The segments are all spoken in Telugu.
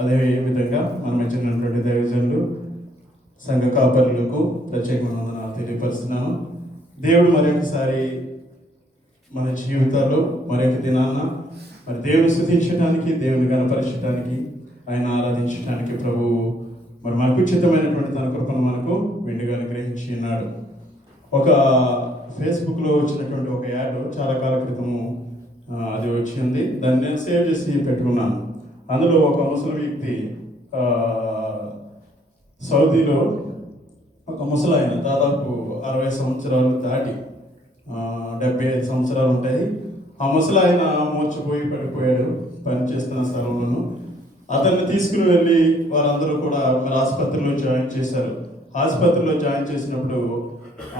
అదే విధంగా మనం ఇచ్చినటువంటి దైవజనులు సంఘ కాపరులకు ప్రత్యేకమైన వందనాలు తెలియపరుస్తున్నాను. దేవుడు మరొకసారి మన జీవితాల్లో మరొక దినాన మరి దేవుని స్తుతించడానికి, దేవుని గణపరచడానికి, ఆయన ఆరాధించడానికి ప్రభువు మరి మనకు ఉచితమైనటువంటి తన కృపను మనకు వెండిగా అనుగ్రహించి ఉన్నాడు. ఒక ఫేస్బుక్లో వచ్చినటువంటి ఒక యాడ్ చాలా కాల క్రితము అది వచ్చింది. దాన్ని నేను సేవ్ చేసి పెట్టుకున్నాను. అందులో ఒక ముసలి వ్యక్తి సౌదీలో ఒక ముసలాయన దాదాపు 60 సంవత్సరాలు దాటి 75 సంవత్సరాలు ఉంటాయి. ఆ ముసలాయన మూర్చిపోయి పడిపోయాడు పనిచేస్తున్న స్థలంలోనూ. అతన్ని తీసుకుని వెళ్ళి వారందరూ కూడా మరి ఆసుపత్రిలో జాయిన్ చేశారు. ఆసుపత్రిలో జాయిన్ చేసినప్పుడు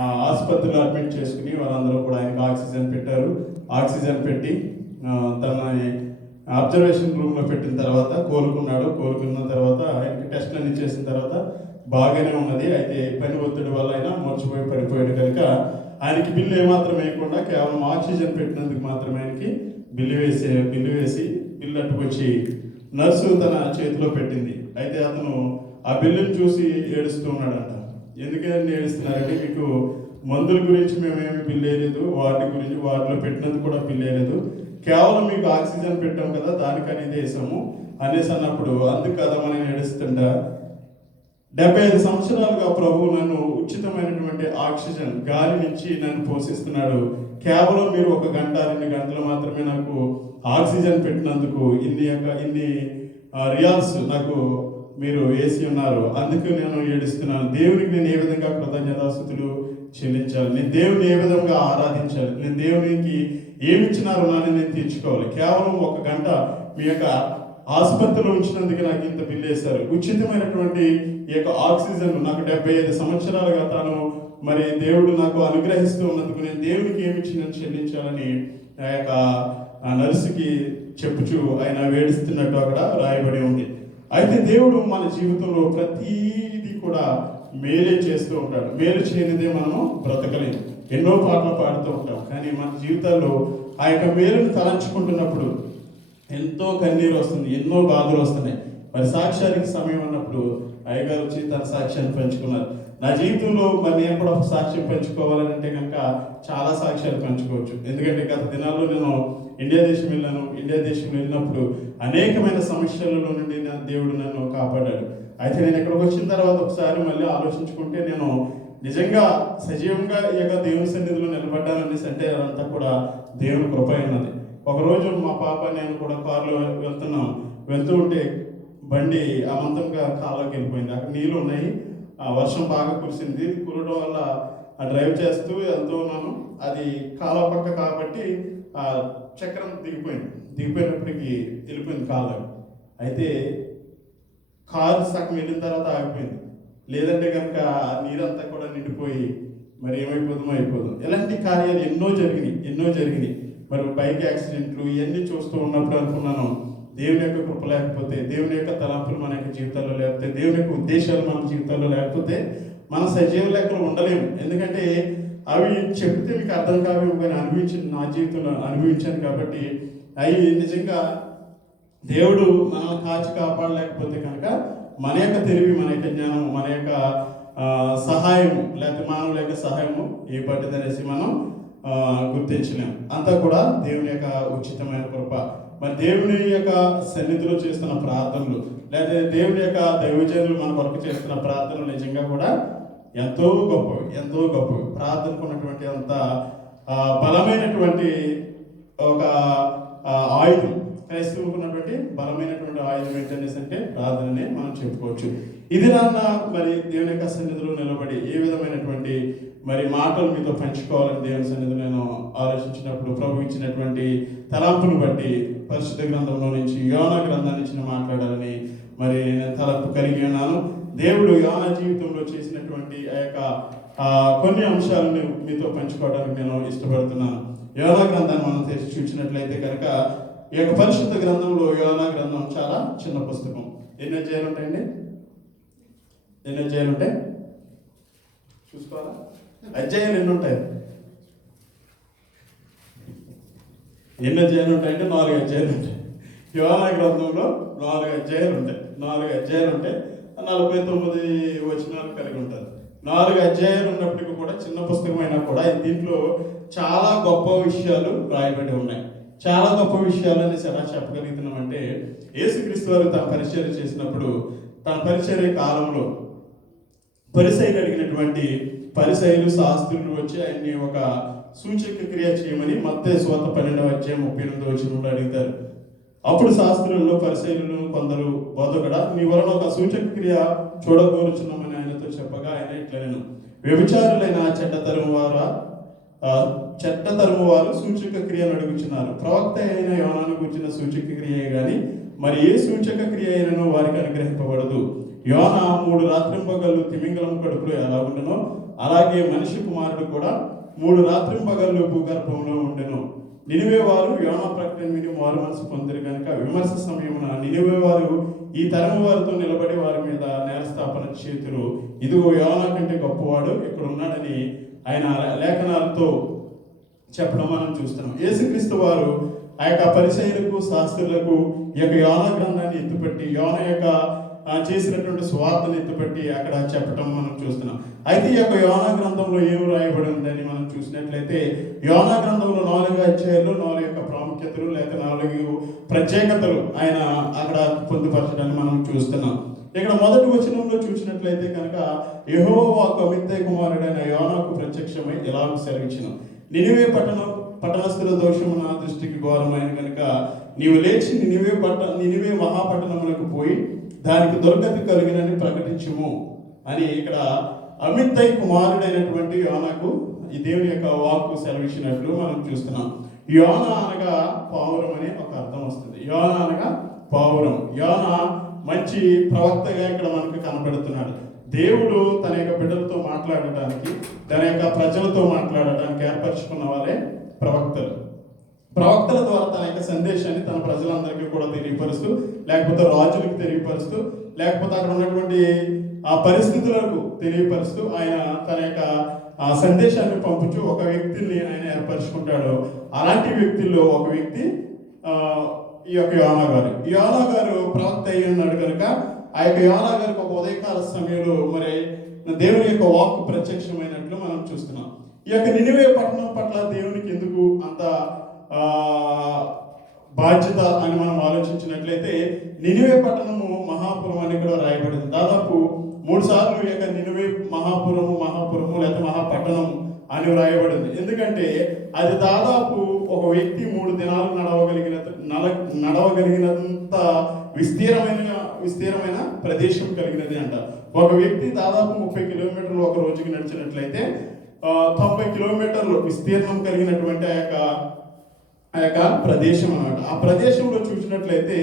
ఆ ఆసుపత్రిలో అడ్మిట్ చేసుకుని వారందరూ కూడా ఆయనకు ఆక్సిజన్ పెట్టారు. ఆక్సిజన్ పెట్టి తనని అబ్జర్వేషన్ రూమ్లో పెట్టిన తర్వాత కోలుకున్నాడు. కోలుకున్న తర్వాత ఆయనకి టెస్ట్లన్నీ చేసిన తర్వాత బాగానే ఉన్నది. అయితే పని ఒత్తిడి వల్ల ఆయన మూర్చిపోయి పడిపోయాడు కనుక ఆయనకి బిల్లు ఏమాత్రం వేయకుండా కేవలం ఆక్సిజన్ పెట్టినందుకు మాత్రమే ఆయనకి బిల్లు వేసి బిల్లు అట్టుకొచ్చి నర్సు తన చేతిలో పెట్టింది. అయితే అతను ఆ బిల్లుని చూసి ఏడుస్తూ ఉన్నాడంట. ఎందుకని ఏడుస్తున్నారంటే, మీకు మందుల గురించి మేమేమి బిల్లు వేయలేదు, వాటి గురించి వాటిలో పెట్టినందుకు కూడా బిల్లు వేయలేదు, కేవలం మీకు ఆక్సిజన్ పెట్టాం కదా దానికని వేసాము అనేసి అన్నప్పుడు అందుకు కదా మనం ఏడుస్తుంటా 75 సంవత్సరాలుగా ప్రభువు నన్ను ఉచితమైనటువంటి ఆక్సిజన్ గాలి నుంచి నన్ను పోషిస్తున్నాడు. కేవలం మీరు 1 గంట 2 గంటలు మాత్రమే నాకు ఆక్సిజన్ పెట్టినందుకు ఇన్ని రియాల్స్ నాకు మీరు వేసి ఉన్నారు. అందుకు నేను ఏడుస్తున్నాను. దేవునికి నేను ఏ విధంగా కృతజ్ఞతాస్తుతులు చెల్లించాలి, నేను దేవుని ఏ విధంగా ఆరాధించాలి, నేను దేవునికి ఏమి ఇచ్చినా రుణాన్ని నేను తీర్చుకోవాలి. కేవలం 1 గంట మీ యొక్క ఆసుపత్రిలో ఉంచినందుకు నాకు ఇంత బిల్లు వేశారు. ఉచితమైనటువంటి ఈ యొక్క ఆక్సిజన్ నాకు 75 సంవత్సరాలుగా తాను మరి దేవుడు నాకు అనుగ్రహిస్తూ ఉన్నందుకు నేను దేవునికి ఏమిచ్చి నేను చెల్లించాలని ఆ యొక్క నర్సుకి చెప్పుచు ఆయన వేడిస్తున్నట్టు అక్కడ రాయబడి ఉంది. అయితే దేవుడు మన జీవితంలో ప్రతిదీ కూడా మేలే చేస్తూ ఉంటాడు. మేలు చేయనిదే మనము బ్రతకలేము. ఎన్నో పాటలు పాడుతూ ఉంటాం, కానీ మన జీవితాల్లో ఆ యొక్క మేలును తలంచుకుంటున్నప్పుడు ఎంతో కన్నీరు వస్తుంది, ఎన్నో బాధలు వస్తున్నాయి. మరి సాక్ష్యానికి సమయం ఉన్నప్పుడు అయ్యగారు వచ్చి తన సాక్ష్యాన్ని పంచుకున్నారు. నా జీవితంలో మరి నేను కూడా సాక్ష్యం పంచుకోవాలంటే కనుక చాలా సాక్ష్యాలు పంచుకోవచ్చు. ఎందుకంటే గత దినాల్లో నేను ఇండియా దేశం వెళ్ళాను. ఇండియా దేశం వెళ్ళినప్పుడు అనేకమైన సమస్యలలో నుండి దేవుడు నన్ను కాపాడాడు. అయితే నేను ఇక్కడికి వచ్చిన తర్వాత ఒకసారి మళ్ళీ ఆలోచించుకుంటే నేను నిజంగా సజీవంగా ఈ యొక్క దేవుని సన్నిధిలో నిలబడ్డాననేసి అంటే అదంతా కూడా దేవుని కృప ఉన్నది. ఒకరోజు మా పాప నేను కూడా కారులో వెళ్తూ ఉంటే బండి అమంతంగా కాలువకి వెళ్ళిపోయింది. అక్కడ నీళ్ళు ఉన్నాయి, వర్షం బాగా కురిసింది. కురవడం వల్ల డ్రైవ్ చేస్తూ వెళ్తూ ఉన్నాను. అది కాలువ పక్క కాబట్టి చక్రం దిగిపోయినప్పటికీ వెళ్ళిపోయింది కాలువ. అయితే కారు సగం వెళ్ళిన తర్వాత ఆగిపోయింది. లేదంటే కనుక నీరంతా కూడా నిండిపోయి మరి అయిపోదు. ఇలాంటి కార్యాలు ఎన్నో జరిగినాయి. మరి బైక్ యాక్సిడెంట్లు ఇవన్నీ చూస్తూ ఉన్నప్పుడు అనుకున్నాను, దేవుని యొక్క కృప లేకపోతే, దేవుని యొక్క తలంపులు మన యొక్క జీవితాల్లో లేకపోతే, దేవుని యొక్క ఉద్దేశాలు మన జీవితాల్లో లేకపోతే మన సజీవ లెక్కలు ఉండలేము. ఎందుకంటే అవి చెప్తే మీకు అర్థం కావేమో, కానీ నా జీవితంలో అనుభవించాను కాబట్టి అవి నిజంగా దేవుడు మనల్ని కాచి కాపాడలేకపోతే కనుక మన యొక్క తెలివి, మన యొక్క జ్ఞానం, మన యొక్క సహాయం లేకపోతే మానవుల యొక్క సహాయము ఏ పట్టిదనేసి మనం గుర్తించలేము. అంతా కూడా దేవుని యొక్క ఉచితమైన కృప. మరి దేవుని యొక్క సన్నిధిలో చేస్తున్న ప్రార్థనలు లేదా దేవుని యొక్క దైవజనులు మన కొరకు చేస్తున్న ప్రార్థనలు నిజంగా కూడా ఎంతో గొప్పవి. ప్రార్థనకు ఉన్నటువంటి అంత బలమైనటువంటి ఒక ఆయుధం, క్రైస్తవులకు ఉన్నటువంటి బలమైనటువంటి ఆయుధం ఏంటనేసి అంటే ప్రార్థననే మనం చెప్పుకోవచ్చు. ఇది మరి దేవుని యొక్క సన్నిధిలో నిలబడి ఏ విధమైనటువంటి మరి మాటలు మీతో పంచుకోవాలని దేవుని సన్నిధిలో నేను ఆలోచించినప్పుడు ప్రభు ఇచ్చినటువంటి తలంపును బట్టి పరిశుద్ధ గ్రంథంలో నుంచి యోనా గ్రంథం నుంచి మాట్లాడాలని మరి నేను తలంపు కలిగి ఉన్నాను. దేవుడు యోనా జీవితంలో చేసినటువంటి ఆ యొక్క కొన్ని అంశాలను మీతో పంచుకోవడానికి నేను ఇష్టపడుతున్నాను. యోనా గ్రంథాన్ని మనం తెరిచి చూసినట్లయితే కనుక ఈ యొక్క పరిశుద్ధ గ్రంథంలో యోనా గ్రంథం చాలా చిన్న పుస్తకం. ఎన్ని అధ్యాయాలు ఉంటాయి చూసుకోవాలా? అధ్యాయాలు ఎన్ని ఉంటాయి? ఎన్ని అధ్యాయాలు ఉంటాయంటే 4 అధ్యాయాలు ఉంటాయి. యోహానా గ్రంథంలో 4 అధ్యాయాలు ఉంటాయి 49 వచనాలు కలిగి ఉంటారు. 4 అధ్యాయాలు ఉన్నప్పటికీ కూడా చిన్న పుస్తకమైనా కూడా దీంట్లో చాలా గొప్ప విషయాలు రాయబడి ఉన్నాయి. చాలా గొప్ప విషయాలు అనేసి ఎలా చెప్పగలుగుతున్నామంటే, యేసుక్రీస్తు వారు తన పరిచర్య చేసినప్పుడు, తన పరిచర్య కాలంలో పరిసయ్యులు అడిగినటువంటి పరిసయ్యులు శాస్త్రులు వచ్చి ఆయన్ని ఒక సూచక క్రియ చేయమని మత్తయి సువార్త 12వ అధ్యాయం 38వ వచనంలో అడుగుతారు. అప్పుడు శాస్త్రులలో పరిసయ్యులను కొందరు, బోధకుడా, నీ వలన ఒక సూచక క్రియ చూడగోరుచున్నామని ఆయనతో చెప్పగా, ఆయన ఇట్లనెను, వ్యభిచారులైన చెడ్డతరము వారు సూచక క్రియను అడుగుచున్నారు. ప్రవక్త అయిన యోనాను గురించిన సూచక క్రియే గాని మరి ఏ సూచక క్రియ అయినను వారికి అనుగ్రహింపబడదు. యోనా 3 రాత్రింపగళ్ళు తిమింగలం కడుపులో ఎలా ఉండెనో అలాగే మనిషి కుమారుడు కూడా 3 రాత్రింపగళ్ళు భూగర్భంలో ఉండెను. నినివే వారు యోనా ప్రకటన విని మారు మనసు పొందిరు కనుక విమర్శ సమయమున నినివే వారు ఈ తరము వారితో నిలబడి వారి మీద నేరస్థాపన చేతురు. ఇదిగో యోనా కంటే గొప్పవాడు ఇక్కడ ఉన్నాడని ఆయన లేఖనాలతో చెప్పడం మనం చూస్తున్నాం. యేసుక్రీస్తు వారు ఆ యొక్క పరిసయ్యులకు శాస్త్రులకు ఈ యొక్క యోనా గ్రంథాన్ని ఎత్తుపెట్టి యోనా యొక్క చేసినటువంటి స్వార్థను ఎత్తుపెట్టి అక్కడ చెప్పడం మనం చూస్తున్నాం. అయితే ఈ యొక్క యోనా గ్రంథంలో ఏమి రాయబడి ఉందని మనం చూసినట్లయితే, యోనా గ్రంథంలో 4 అధ్యాయాలు 4 యొక్క ప్రాముఖ్యతలు లేక 4 ప్రత్యేకతలు ఆయన అక్కడ పొందుపరచడాన్ని మనం చూస్తున్నాం. ఇక్కడ మొదటి వచనంలో చూసినట్లయితే కనుక, యెహోవా వాక్కు అమిత్తయి కుమారుడైన యోనాకు ప్రత్యక్షమై ఇలాగ సెలవిచ్చెను, నినివే పట్టణస్థుల దోషము నా దృష్టికి ఘోరమైన కనుక నీవు లేచి నినివే మహాపట్టణములకు పోయి దానికి దుర్గతి కలిగినని ప్రకటించుము అని ఇక్కడ అమిత్తయి కుమారుడైనటువంటి యోనాకు ఈ దేవుని యొక్క వాక్కు సెలవిచ్చినట్లు మనం చూస్తున్నాం. యోనా అనగా పావురం అనే ఒక అర్థం వస్తుంది. యోనా అనగా పావురం. యోనా మంచి ప్రవక్తగా ఇక్కడ మనకు కనబడుతున్నాడు. దేవుడు తన యొక్క బిడ్డలతో మాట్లాడటానికి, తన యొక్క ప్రజలతో మాట్లాడటానికి ఏర్పరచుకున్న వారే ప్రవక్తలు. ప్రవక్తల ద్వారా తన యొక్క సందేశాన్ని తన ప్రజలందరికీ కూడా తెలియపరుస్తూ, లేకపోతే రాజులకు తెలియపరుస్తూ, లేకపోతే అక్కడ ఉన్నటువంటి ఆ పరిస్థితులకు తెలియపరుస్తూ ఆయన తన యొక్క సందేశాన్ని పంపుచూ ఒక వ్యక్తిని ఆయన ఏర్పరచుకుంటాడు. అలాంటి వ్యక్తుల్లో ఒక వ్యక్తి ఈ యొక్క యోనా గారు. యోనా గారు ప్రవక్త అయి ఉన్నాడు కనుక ఆ యొక్క యోనా గారికి ఒక ఉదయకాల సమయంలో మరి దేవుని యొక్క వాక్కు ప్రత్యక్షమైనట్లు మనం చూస్తున్నాం. ఈ యొక్క నినివే పట్టణం పట్ల దేవునికి ఎందుకు అంత బాధ్యత అని మనం ఆలోచించినట్లయితే, నినివే పట్టణము మహాపురం అని కూడా రాయబడింది. దాదాపు 3 సార్లు ఈ యొక్క నినివే మహాపురము లేకపోతే మహాపట్టణం అని రాయబడింది. ఎందుకంటే అది దాదాపు ఒక వ్యక్తి 3 దినాలు నడవగలిగినంత విస్తీరమైన ప్రదేశం కలిగినది అంట. ఒక వ్యక్తి దాదాపు 30 కిలోమీటర్లు ఒక రోజుకి నడిచినట్లయితే 90 కిలోమీటర్లు విస్తీర్ణం కలిగినటువంటి ఆ యొక్క ప్రదేశం అన్నమాట. ఆ ప్రదేశంలో చూసినట్లయితే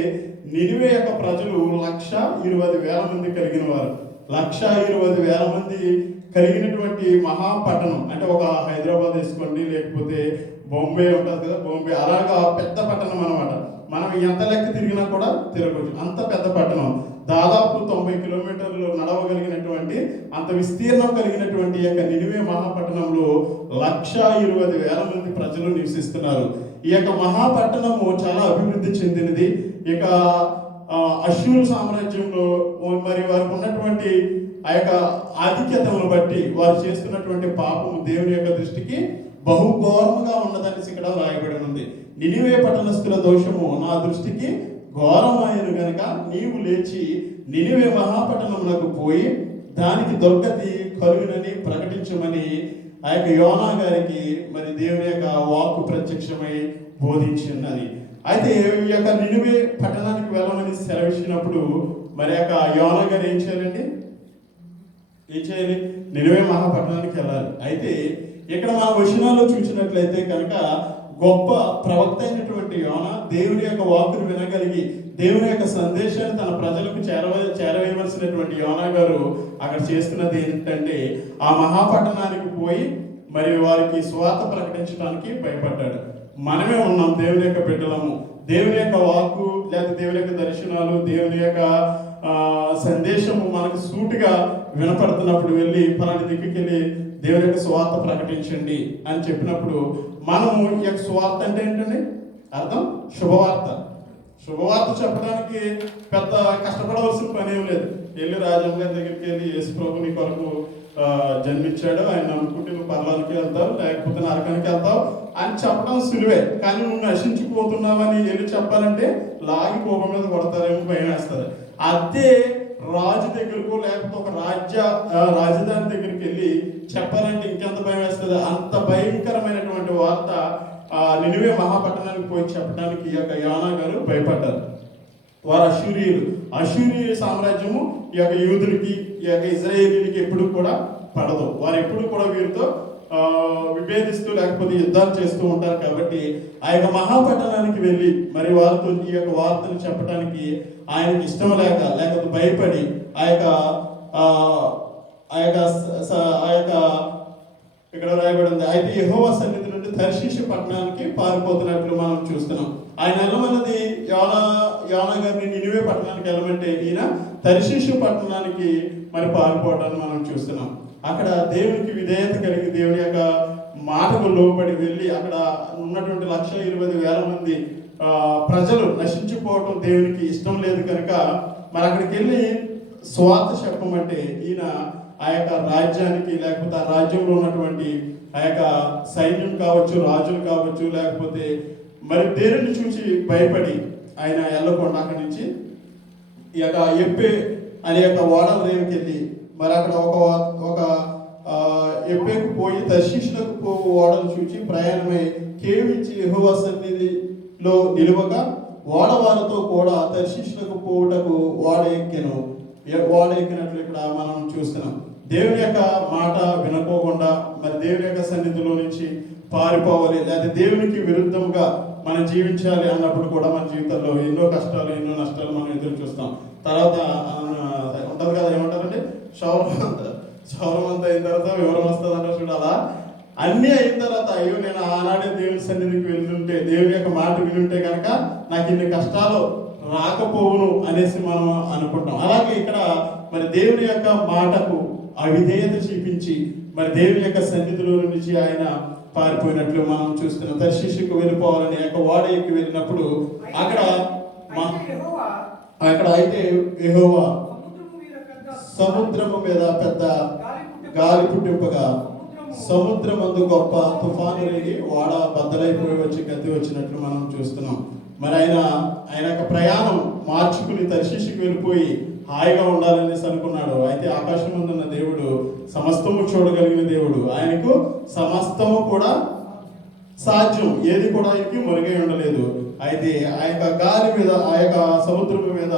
నినివే యొక్క ప్రజలు 1,20,000 మంది కలిగిన వారు. 1,20,000 మంది కలిగినటువంటి మహాపట్టణం. అంటే ఒక హైదరాబాద్ వేసుకోండి, లేకపోతే బాంబే ఉంటుంది కదా, బాంబే అలాగా పెద్ద పట్టణం అనమాట. మనం ఎంత లెక్క తిరిగినా కూడా తిరగవచ్చు, అంత పెద్ద పట్టణం. దాదాపు 90 కిలోమీటర్లు నడవగలిగినటువంటి అంత విస్తీర్ణం కలిగినటువంటి యొక్క నినివే మహాపట్టణంలో 1,20,000 మంది ప్రజలు నివసిస్తున్నారు. ఈ యొక్క మహాపట్టణము చాలా అభివృద్ధి చెందినది. ఇక అష్షూరు సామ్రాజ్యంలో మరి వారికి ఉన్నటువంటి ఆ యొక్క ఆధిక్యతను బట్టి వారు చేస్తున్నటువంటి పాపము దేవుని యొక్క దృష్టికి బహుఘోరముగా ఉన్నదని ఇక్కడ రాయబడి ఉంది. నినివే పట్టణస్థుల దోషము నా దృష్టికి ఘోరమైన గనుక నీవు లేచి నినివే మహాపట్టణమునకు పోయి దానికి దుర్గతి కలుగునని ప్రకటించమని ఆ యొక్క యోనా గారికి మరి దేవుని యొక్క వాక్కు ప్రత్యక్షమై బోధించి ఉన్నది. అయితే ఈ యొక్క నినివే పట్టణానికి వెళ్ళమని సెలవిచ్చినప్పుడు మరి యొక్క యోనా గారు ఏం చేయాలి? నినివే మహాపట్టణానికి వెళ్ళాలి. అయితే ఇక్కడ మన వచనాల్లో చూసినట్లయితే కనుక గొప్ప ప్రవక్త అయినటువంటి యోనా దేవుని యొక్క వాక్కును వినగలిగి దేవుని యొక్క సందేశాన్ని తన ప్రజలకు చేరవేయవలసినటువంటి యోనా గారు అక్కడ చేస్తున్నది ఏంటంటే, ఆ మహాపట్టణానికి పోయి మరి వారికి స్వార్థ ప్రకటించడానికి భయపడ్డాడు. మనమే ఉన్నాం దేవుని యొక్క బిడ్డలము. దేవుని యొక్క వాక్కు లేదా దేవుని యొక్క దర్శనాలు, దేవుని యొక్క సందేశము మనకు సూటిగా వినపడుతున్నప్పుడు వెళ్ళి పలాని దిక్కుకెళ్ళి దేవుని యొక్క స్వార్థ ప్రకటించండి అని చెప్పినప్పుడు మనము ఈ యొక్క స్వార్థ అంటే ఏంటండి అర్థం? శుభవార్త. శుభవార్త చెప్పడానికి పెద్ద కష్టపడవలసిన పని ఏం లేదు. వెళ్ళి రాజమ్మ గారి దగ్గరికి వెళ్ళి యేసు ప్రభు నీ కొరకు జన్మించాడు, ఆయన నమ్ముకుంటే నువ్వు పరలోకానికి వెళ్తావు లేకపోతే నరకానికి వెళ్తావు అని చెప్పడం సులువే. కానీ నువ్వు నశించిపోతున్నావని వెళ్ళి చెప్పాలంటే లాగి కోపం మీద కొడతారేమో, భయం వేస్తారు. అదే రాజు దగ్గరకు లేకపోతే ఒక రాజధాని దగ్గరికి వెళ్ళి చెప్పాలంటే ఇంకెంత భయం వేస్తుంది. అంత భయంకరమైనటువంటి వార్త నినివే మహాపట్టణానికి పోయి చెప్పడానికి ఈ యొక్క యోనా గారు భయపడ్డారు. వారు అశూరియుల సామ్రాజ్యము ఈ యొక్క యూదులకి ఈ యొక్క ఇజ్రాయేలీలకి ఎప్పుడు కూడా పడదు. వారు ఎప్పుడు కూడా వీరితో విభేదిస్తూ లేకపోతే యుద్ధాలు చేస్తూ ఉంటారు. కాబట్టి ఆ యొక్క మహాపట్టణానికి వెళ్ళి మరి వారితో ఈ యొక్క వార్తను చెప్పడానికి ఆయనకి ఇష్టం లేకపోతే భయపడి ఇక్కడ రాయబడింది. అయితే యెహోవా సన్నిధి నుండి తర్షీషు పట్టణానికి పారిపోతున్నట్లు మనం చూస్తున్నాం. ఆయన వెళ్ళమన్నది యోనా గారిని నినివే పట్టణానికి వెళ్ళమంటే ఈయన తర్షీషు పట్టణానికి మరి పారిపోవటాన్ని మనం చూస్తున్నాం. అక్కడ దేవునికి విధేయత కలిగి దేవుని యొక్క మాటకు లోబడి వెళ్ళి అక్కడ ఉన్నటువంటి 1,20,000 మంది ప్రజలు నశించిపోవటం దేవునికి ఇష్టం లేదు కనుక మరి అక్కడికి వెళ్ళి స్వార్థ చెప్పమంటే ఈయన ఆ యొక్క రాజ్యానికి లేకపోతే ఆ రాజ్యంలో ఉన్నటువంటి ఆ యొక్క సైన్యం కావచ్చు, రాజులు కావచ్చు, లేకపోతే మరి దేనిని చూసి భయపడి ఆయన వెళ్ళకుండా అక్కడి నుంచి ఈ యొక్క ఎప్పే అనే యొక్క ఓడల రేవుకి వెళ్ళి మరి అక్కడ ఒక ఎప్పేకు పోయి తర్షీషులకు పోవు ఓడలు చూచి ప్రయాణమై కేవించి యెహోవా సన్నిధిలో నిలువక ఓడవారితో కూడా తర్షీషులకు పోవుటకు ఓడ ఎక్కినట్లు ఇక్కడ మనం చూస్తున్నాం. దేవుని యొక్క మాట వినుకోకుండా మరి దేవుని యొక్క సన్నిధిలో నుంచి పారిపోవాలి, లేకపోతే దేవునికి విరుద్ధంగా మనం జీవించాలి అన్నప్పుడు కూడా మన జీవితంలో ఎన్నో కష్టాలు ఎన్నో నష్టాలు మనం ఎదురు చూస్తాం. తర్వాత ఉంటుంది కదా, ఏమంటారంటే క్షౌరం అంతా అయిన తర్వాత వివరం వస్తుంది అంటారు చూడాలా. అన్నీ అయిన తర్వాత అయ్యో నేను ఆనాడే దేవుని సన్నిధికి వెళ్ళుంటే దేవుని యొక్క మాట వినుంటే కనుక నాకు ఇన్ని కష్టాలు రాకపోవును అనేసి మనం అనుకుంటాం. అలాగే ఇక్కడ మరి దేవుని యొక్క మాటకు అవిధేయత చూపించి మరి దేవుని యొక్క సన్నిధిలో నుంచి ఆయన పారిపోయినట్లు మనం చూస్తున్నాం. తర్షీషుకు వెళ్ళిపోవాలని యొక్క ఓడ ఎక్కి వెళ్ళినప్పుడు అక్కడ అయితే యెహోవా సముద్రము మీద పెద్ద గాలి పుట్టింపగా సముద్రమందు గొప్ప తుఫాను రేగి ఓడ బద్దలైపోయి వచ్చి గతి వచ్చినట్లు మనం చూస్తున్నాం. మరి ఆయన యొక్క ప్రయాణం మార్చుకుని తర్షీషుకు వెళ్ళిపోయి హాయిగా ఉండాలనేసి అనుకున్నాడు. అయితే ఆకాశం ముందున్న దేవుడు సమస్తము చూడగలిగిన దేవుడు, ఆయనకు సమస్తము కూడా సాధ్యం, ఏది కూడా ఆయనకి మరుగై ఉండలేదు. అయితే ఆ యొక్క గాలి మీద ఆ యొక్క సముద్రం మీద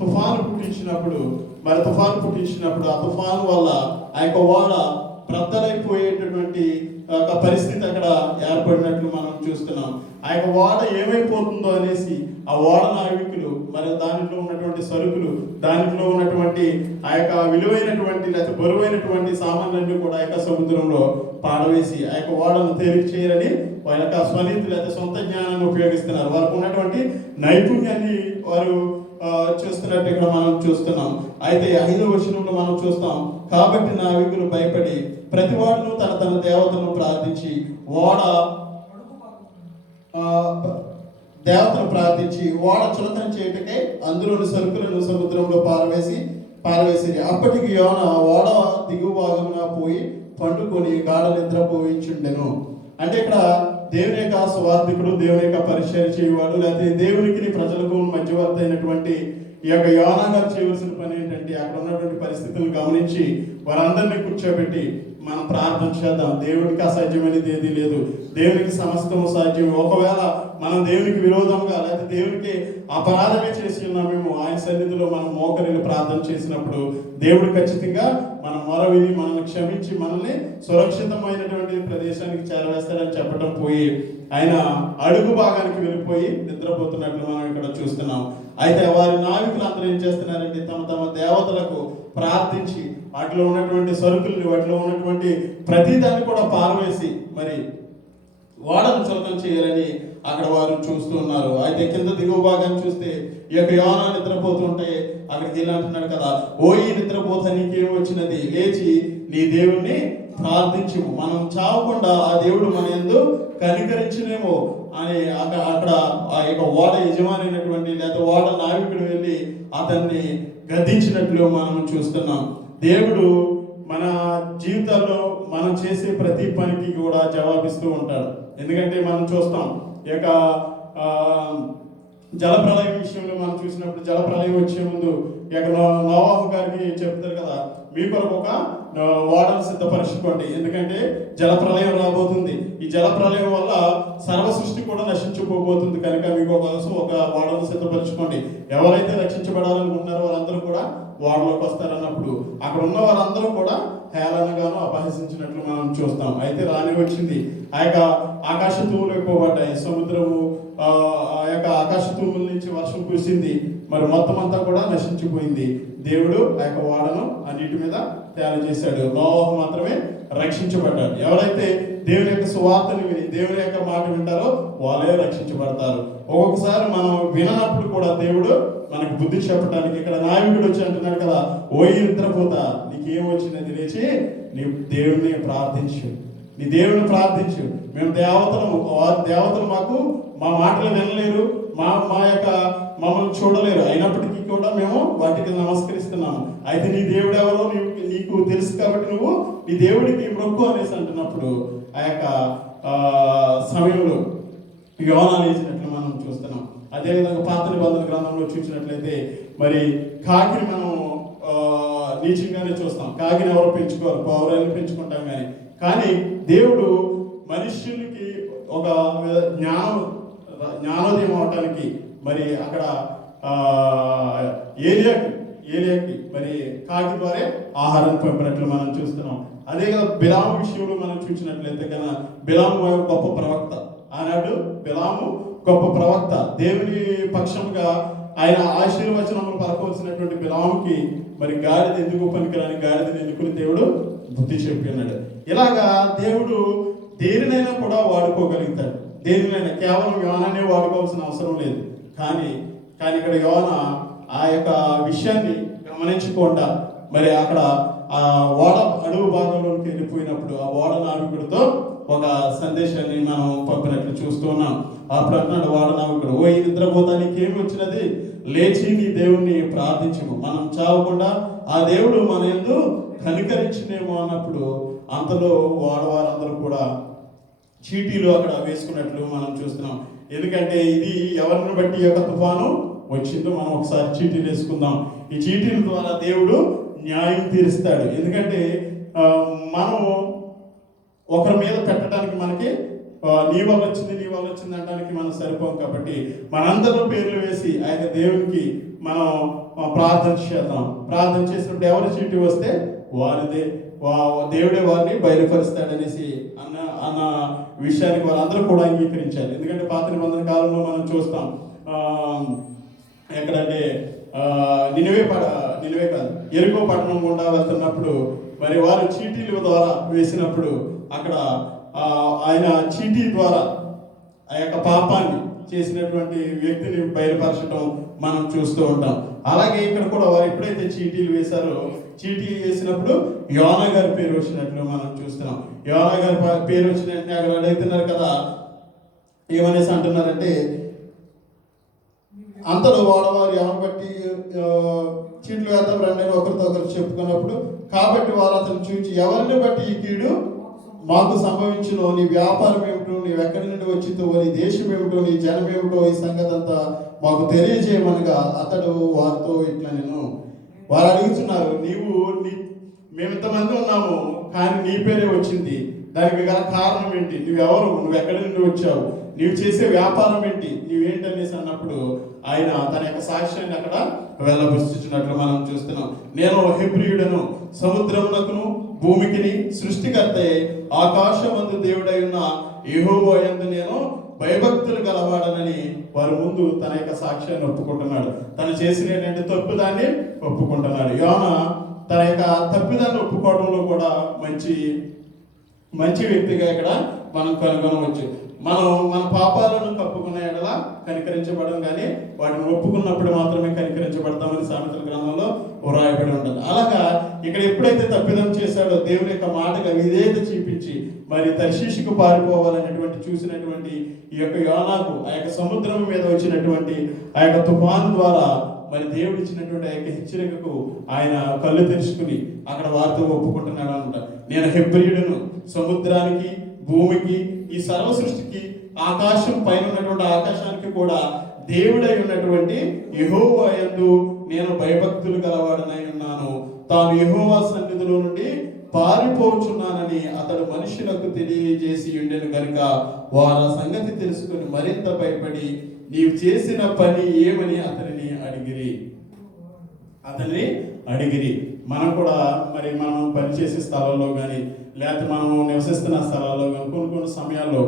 తుఫాను పుట్టించినప్పుడు ఆ తుఫాను వల్ల ఆ యొక్క ఓడ బ్రద్దలైపోయేటటువంటి ఒక పరిస్థితి అక్కడ ఏర్పడినట్లు మనం చూస్తున్నాం. ఆ యొక్క ఓడ ఏమైపోతుందో అనేసి ఆ ఓడ నావికులు మరి దానిలో ఉన్నటువంటి సరుకులు, దానిలో ఉన్నటువంటి ఆ యొక్క విలువైనటువంటి లేకపోతే బరువైనటువంటి సామాన్లన్నీ కూడా ఆ యొక్క సముద్రంలో పాడవేసి ఆ యొక్క ఓడను తేలిక చేయరని వారి యొక్క స్వనీతి లేకపోతే సొంత జ్ఞానాన్ని ఉపయోగిస్తున్నారు. వారికి ఉన్నటువంటి నైపుణ్యాన్ని వారు చూస్తున్నట్టు ఇక్కడ మనం చూస్తున్నాం. అయితే 5వ వచనంలో మనం చూస్తాం, కాబట్టి నావికులు భయపడి ప్రతివాడును తన దేవతను ప్రార్థించి ఓడ చులకన చేయటకై అందులోని సరుకులను సముద్రంలో పారవేసి అప్పటికి యోనా ఓడ దిగువ భాగమున పోయి పండుకొని గాఢ నిద్రపోయించుండెను. అంటే ఇక్కడ దేవుని యొక్క సువార్థికుడు, దేవుని యొక్క పరిచర్య చేయవాడు, లేకపోతే దేవునికి ప్రజలకు మధ్యవర్తి అయినటువంటి ఈ యొక్క యోనా గారు చేయవలసిన పని ఏంటంటే అక్కడ ఉన్నటువంటి పరిస్థితులను గమనించి వారందరినీ కూర్చోబెట్టి మనం ప్రార్థన చేద్దాం. దేవునికి అసాధ్యమైనది ఏది లేదు, దేవునికి సమస్తము సాధ్యం. ఒకవేళ మనం దేవునికి విరోధంగా లేకపోతే దేవునికి అపరాధమే చేసి ఉన్నామేమో ఆయన సన్నిధిలో మనం మోకరిల్లి ప్రార్థన చేసినప్పుడు దేవుడు ఖచ్చితంగా మన మొర విని మనల్ని క్షమించి మనల్ని సురక్షితమైనటువంటి ప్రదేశానికి చేరవేస్తాడని చెప్పడం పోయి ఆయన అడుగు భాగానికి వెళ్ళిపోయి నిద్రపోతున్నట్లు మనం ఇక్కడ చూస్తున్నాం. అయితే వారి నావికులు అందరూ ఏం చేస్తున్నారంటే తమ దేవతలకు ప్రార్థించి వాటిలో ఉన్నటువంటి సరుకుల్ని వాటిలో ఉన్నటువంటి ప్రతిదాన్ని కూడా పారవేసి మరి ఓడను చులకన చేయాలని అక్కడ వారు చూస్తూ ఉన్నారు. అయితే కింద దిగువ భాగాన్ని చూస్తే ఈ యొక్క యోనా నిద్రపోతుంటే అక్కడికి వెళ్ళి అంటున్నాడు కదా, ఓ ఈ నిద్రపోత నీకేం వచ్చినది, లేచి నీ దేవుణ్ణి ప్రార్థించుము, మనం చావకుండా ఆ దేవుడు మన యందు కనికరించునేమో అని అక్కడ ఆ యొక్క ఓడ యజమాని అయినటువంటి లేదా ఓడ నావికుడు వెళ్ళి అతన్ని గద్దించినట్లు మనం చూస్తున్నాం. దేవుడు మన జీవితాల్లో మనం చేసే ప్రతి పనికి కూడా జవాబిస్తూ ఉంటాడు. ఎందుకంటే మనం చూస్తాం ఈ యొక్క జలప్రలయం విషయంలో మనం చూసినప్పుడు, జలప్రలయం వచ్చే ముందు ఇక నోవాహు గారికి చెప్తారు కదా, మీ కొరకు ఒక ఓడను సిద్ధపరచుకోండి, ఎందుకంటే జలప్రలయం రాబోతుంది. ఈ జలప్రలయం వల్ల సర్వ సృష్టి కూడా నశించుకోబోతుంది, కనుక మీకు ఒక ఓడను సిద్ధపరచుకోండి. ఎవరైతే రక్షించబడాలనుకుంటున్నారో వారందరూ కూడా ఓడలోకి వస్తారన్నప్పుడు అక్కడ ఉన్న వారందరూ కూడా హేళనగాను అపహసించినట్లు మనం చూస్తాం. అయితే రాని వచ్చింది, ఆ యొక్క ఆకాశ తూములు ఎక్కువబడ్డాయి, సముద్రము ఆ యొక్క ఆకాశ తూముల నుంచి వర్షం కురిసింది, మరి మొత్తం అంతా కూడా నశించిపోయింది. దేవుడు ఆ యొక్క ఓడను అన్నిటి మీద తయారు చేశాడు. నోవాహు మాత్రమే రక్షించబడ్డాడు. ఎవరైతే దేవుని యొక్క సువార్తని విని దేవుని యొక్క మాట వింటారో వాళ్ళే రక్షించబడతారు. ఒక్కొక్కసారి మనం విననప్పుడు కూడా దేవుడు మనకు బుద్ధి చెప్పడానికి ఇక్కడ నాయకుడు వచ్చి అంటున్నాడు కదా, ఓయి నిద్రపోత, నీకేం వచ్చినది, లేచి నీ దేవుడిని ప్రార్థించు, నీ దేవుని ప్రార్థించు. మేము దేవతలు మాకు మా మాటలు వినలేరు, మా యొక్క మమ్మల్ని చూడలేరు, అయినప్పటికీ కూడా మేము వాటికి నమస్కరిస్తున్నాము. అయితే నీ దేవుడు ఎవరో నీకు తెలుసు కాబట్టి నువ్వు నీ దేవుడికి మొక్కు అనేసి అంటున్నప్పుడు ఆ యొక్క సమయంలో యోనా లేచినట్లు మనం చూస్తున్నాం. అదేవిధంగా పాత నిబంధన గ్రంథంలో చూసినట్లయితే మరి కాకిని మనం నీచంగానే చూస్తాం. కాకిని ఎవరు పెంచుకోరు, పౌరాలను పెంచుకుంటాం కానీ దేవుడు మనుష్యులకి ఒక జ్ఞానోదయం అవటానికి మరి అక్కడ ఏలియాకి మరి కాకి ద్వారా ఆహారం పంపినట్లు మనం చూస్తున్నాం. అదే కదా బిలాము విషయంలో మనం చూసినట్లయితే కన్నా బిలాము గొప్ప ప్రవక్త. ఆనాడు బిలాము గొప్ప ప్రవక్త, దేవుని పక్షంగా ఆయన ఆశీర్వచనములు పలకవలసినటువంటి బిలాముకి మరి గాడిద ఎందుకు పనికిరాని గాడిదని ఎన్నుకుని దేవుడు బుద్ధి చెప్పి ఉన్నాడు. ఇలాగా దేవుడు దేనినైనా కూడా వాడుకోగలుగుతాడు. దేనినైనా, కేవలం యోనానే వాడుకోవాల్సిన అవసరం లేదు. కానీ ఇక్కడ యోనా ఆ యొక్క విషయాన్ని గమనించకుండా మరి అక్కడ ఆ ఓడ అడుగు భాగంలోకి వెళ్ళిపోయినప్పుడు ఆ ఓడ నావికుడితో ఒక సందేశాన్ని మనం పంపినట్లు చూస్తూ ఉన్నాం. అప్పుడు అంటున్నాడు ఓడ నావికుడు, ఓ ఈ నిద్రపోతానికి ఏమి వచ్చినది, లేచి నీ దేవుణ్ణి ప్రార్థించము, మనం చావకుండా ఆ దేవుడు మన యందు కనికరించినేమో అన్నప్పుడు అంతలో వాడవారందరూ కూడా చీటీలు అక్కడ వేసుకున్నట్లు మనం చూస్తున్నాం. ఎందుకంటే ఇది ఎవరిని బట్టి యొక్క తుఫాను వచ్చిందో మనం ఒకసారి చీటీలు వేసుకుందాం. ఈ చీటీల ద్వారా దేవుడు న్యాయం తీరుస్తాడు. ఎందుకంటే మనం ఒకరి మీద పెట్టడానికి మనకి నీ వల్ల వచ్చింది అనడానికి మనం సరిపోం. కాబట్టి మనందరం పేర్లు వేసి ఆయన దేవునికి మనం ప్రార్థన చేద్దాం. ప్రార్థన చేసినప్పుడు ఎవరి చీటీ వస్తే వారిదే, దేవుడే వారిని బయలుపరుస్తాడనేసి అన్న విషయానికి వాళ్ళందరూ కూడా అంగీకరించారు. ఎందుకంటే పాత నిబంధన కాలంలో మనం చూస్తాం, ఎక్కడంటే నినివే కాదు ఎరుకో పట్టణం గుండా వెళ్తున్నప్పుడు మరి వారు చీటీల ద్వారా వేసినప్పుడు అక్కడ ఆయన చీటీ ద్వారా ఆ యొక్క పాపాన్ని చేసినటువంటి వ్యక్తిని బయలుపరచడం మనం చూస్తూ ఉంటాం. అలాగే ఇక్కడ కూడా వారు ఎప్పుడైతే చీటీలు వేశారో, చీటీ వేసినప్పుడు యోనా గారి పేరు వచ్చినట్లు మనం చూస్తున్నాం. యోనా గారి పేరు వచ్చినట్టు అక్కడ అడుగుతున్నారు కదా, ఏమనేసి అంటున్నారంటే, అంతలో వాడవారు ఎవరు బట్టి చీట్లు వేద్దాం రండి ఒకరితో ఒకరు చెప్పుకున్నప్పుడు, కాబట్టి వారు అతను చూచి ఎవరిని బట్టి ఈ కీడు మాకు సంభవించును, నీ వ్యాపారం ఏమిటో, నీవు ఎక్కడి నుండి వచ్చితో, నీ దేశం ఏమిటో, నీ జనం ఏమిటో, ఈ సంగతి అంతా మాకు తెలియజేయమనగా అతడు వారితో ఇట్లా వారు అడుగుతున్నారు, మేము ఇంతమంది ఉన్నాము కానీ నీ పేరే వచ్చింది, దానికి గల కారణం ఏంటి, నువ్వెవరు, నువ్వు ఎక్కడి నుండి వచ్చావు, నీవు చేసే వ్యాపారం ఏంటి, నీవేంటనేసి అన్నప్పుడు ఆయన తన యొక్క సాక్ష్యాన్ని అక్కడ వెళ్ళబుచ్చినట్లు మనం చూస్తున్నాం. నేను హెబ్రీయుడను, సముద్రమునకును భూమికిని సృష్టికర్త ఆకాశమందు దేవుడై ఉన్న యెహోవా యందు నేను భయభక్తులు గలవాడనని వారి ముందు తన యొక్క సాక్ష్యాన్ని ఒప్పుకుంటున్నాడు. తను చేసినటువంటి తప్పుదాన్ని ఒప్పుకుంటున్నాడు. యోనా తన యొక్క తప్పిదాన్ని ఒప్పుకోవడంలో కూడా మంచి వ్యక్తిగా ఇక్కడ మనం కనుగొనవచ్చు. మనం మన పాపాలను కప్పుకున్న ఎడల కనికరించబడం, కానీ వాటిని ఒప్పుకున్నప్పుడు మాత్రమే కనికరించబడతామని సామెతల గ్రంథంలో రాయబడి ఉంటుంది. అలాగా ఇక్కడ ఎప్పుడైతే తప్పిదం చేశాడో దేవుని యొక్క మాటగా విధేయత చూపించి మరి తర్షీషుకు పారిపోవాలనేటువంటి చూసినటువంటి ఈ యొక్క యోనాకు ఆ యొక్క సముద్రం మీద వచ్చినటువంటి ఆ యొక్క తుఫాను ద్వారా మరి దేవుడు ఇచ్చినటువంటి ఆ యొక్క హెచ్చరికకు ఆయన కళ్ళు తెరుచుకుని అక్కడ వారితో ఒప్పుకుంటున్నాడు అనమాట. నేను హెబ్రీయుడును, సముద్రానికి, భూమికి, ఈ సర్వ సృష్టికి, ఆకాశం పైన ఉన్నటువంటి ఆకాశానికి కూడా దేవుడై ఉన్నటువంటి యెహోవా యందు నేను భయభక్తులు గలవాడనై ఉన్నాను. తాను యెహోవా సన్నిధిలో నుండి పారిపోచున్నానని అతడు మనుషులకు తెలియజేసి ఉండెను గనుక వారు ఆ సంగతి తెలుసుకుని మరింత భయపడి నీవు చేసిన పని ఏమని అతనిని అడిగిరి. మనం కూడా మరి మనం పనిచేసే స్థలాల్లో కానీ లేకపోతే మనం నివసిస్తున్న స్థలాల్లో కానీ కొన్ని సమయాల్లో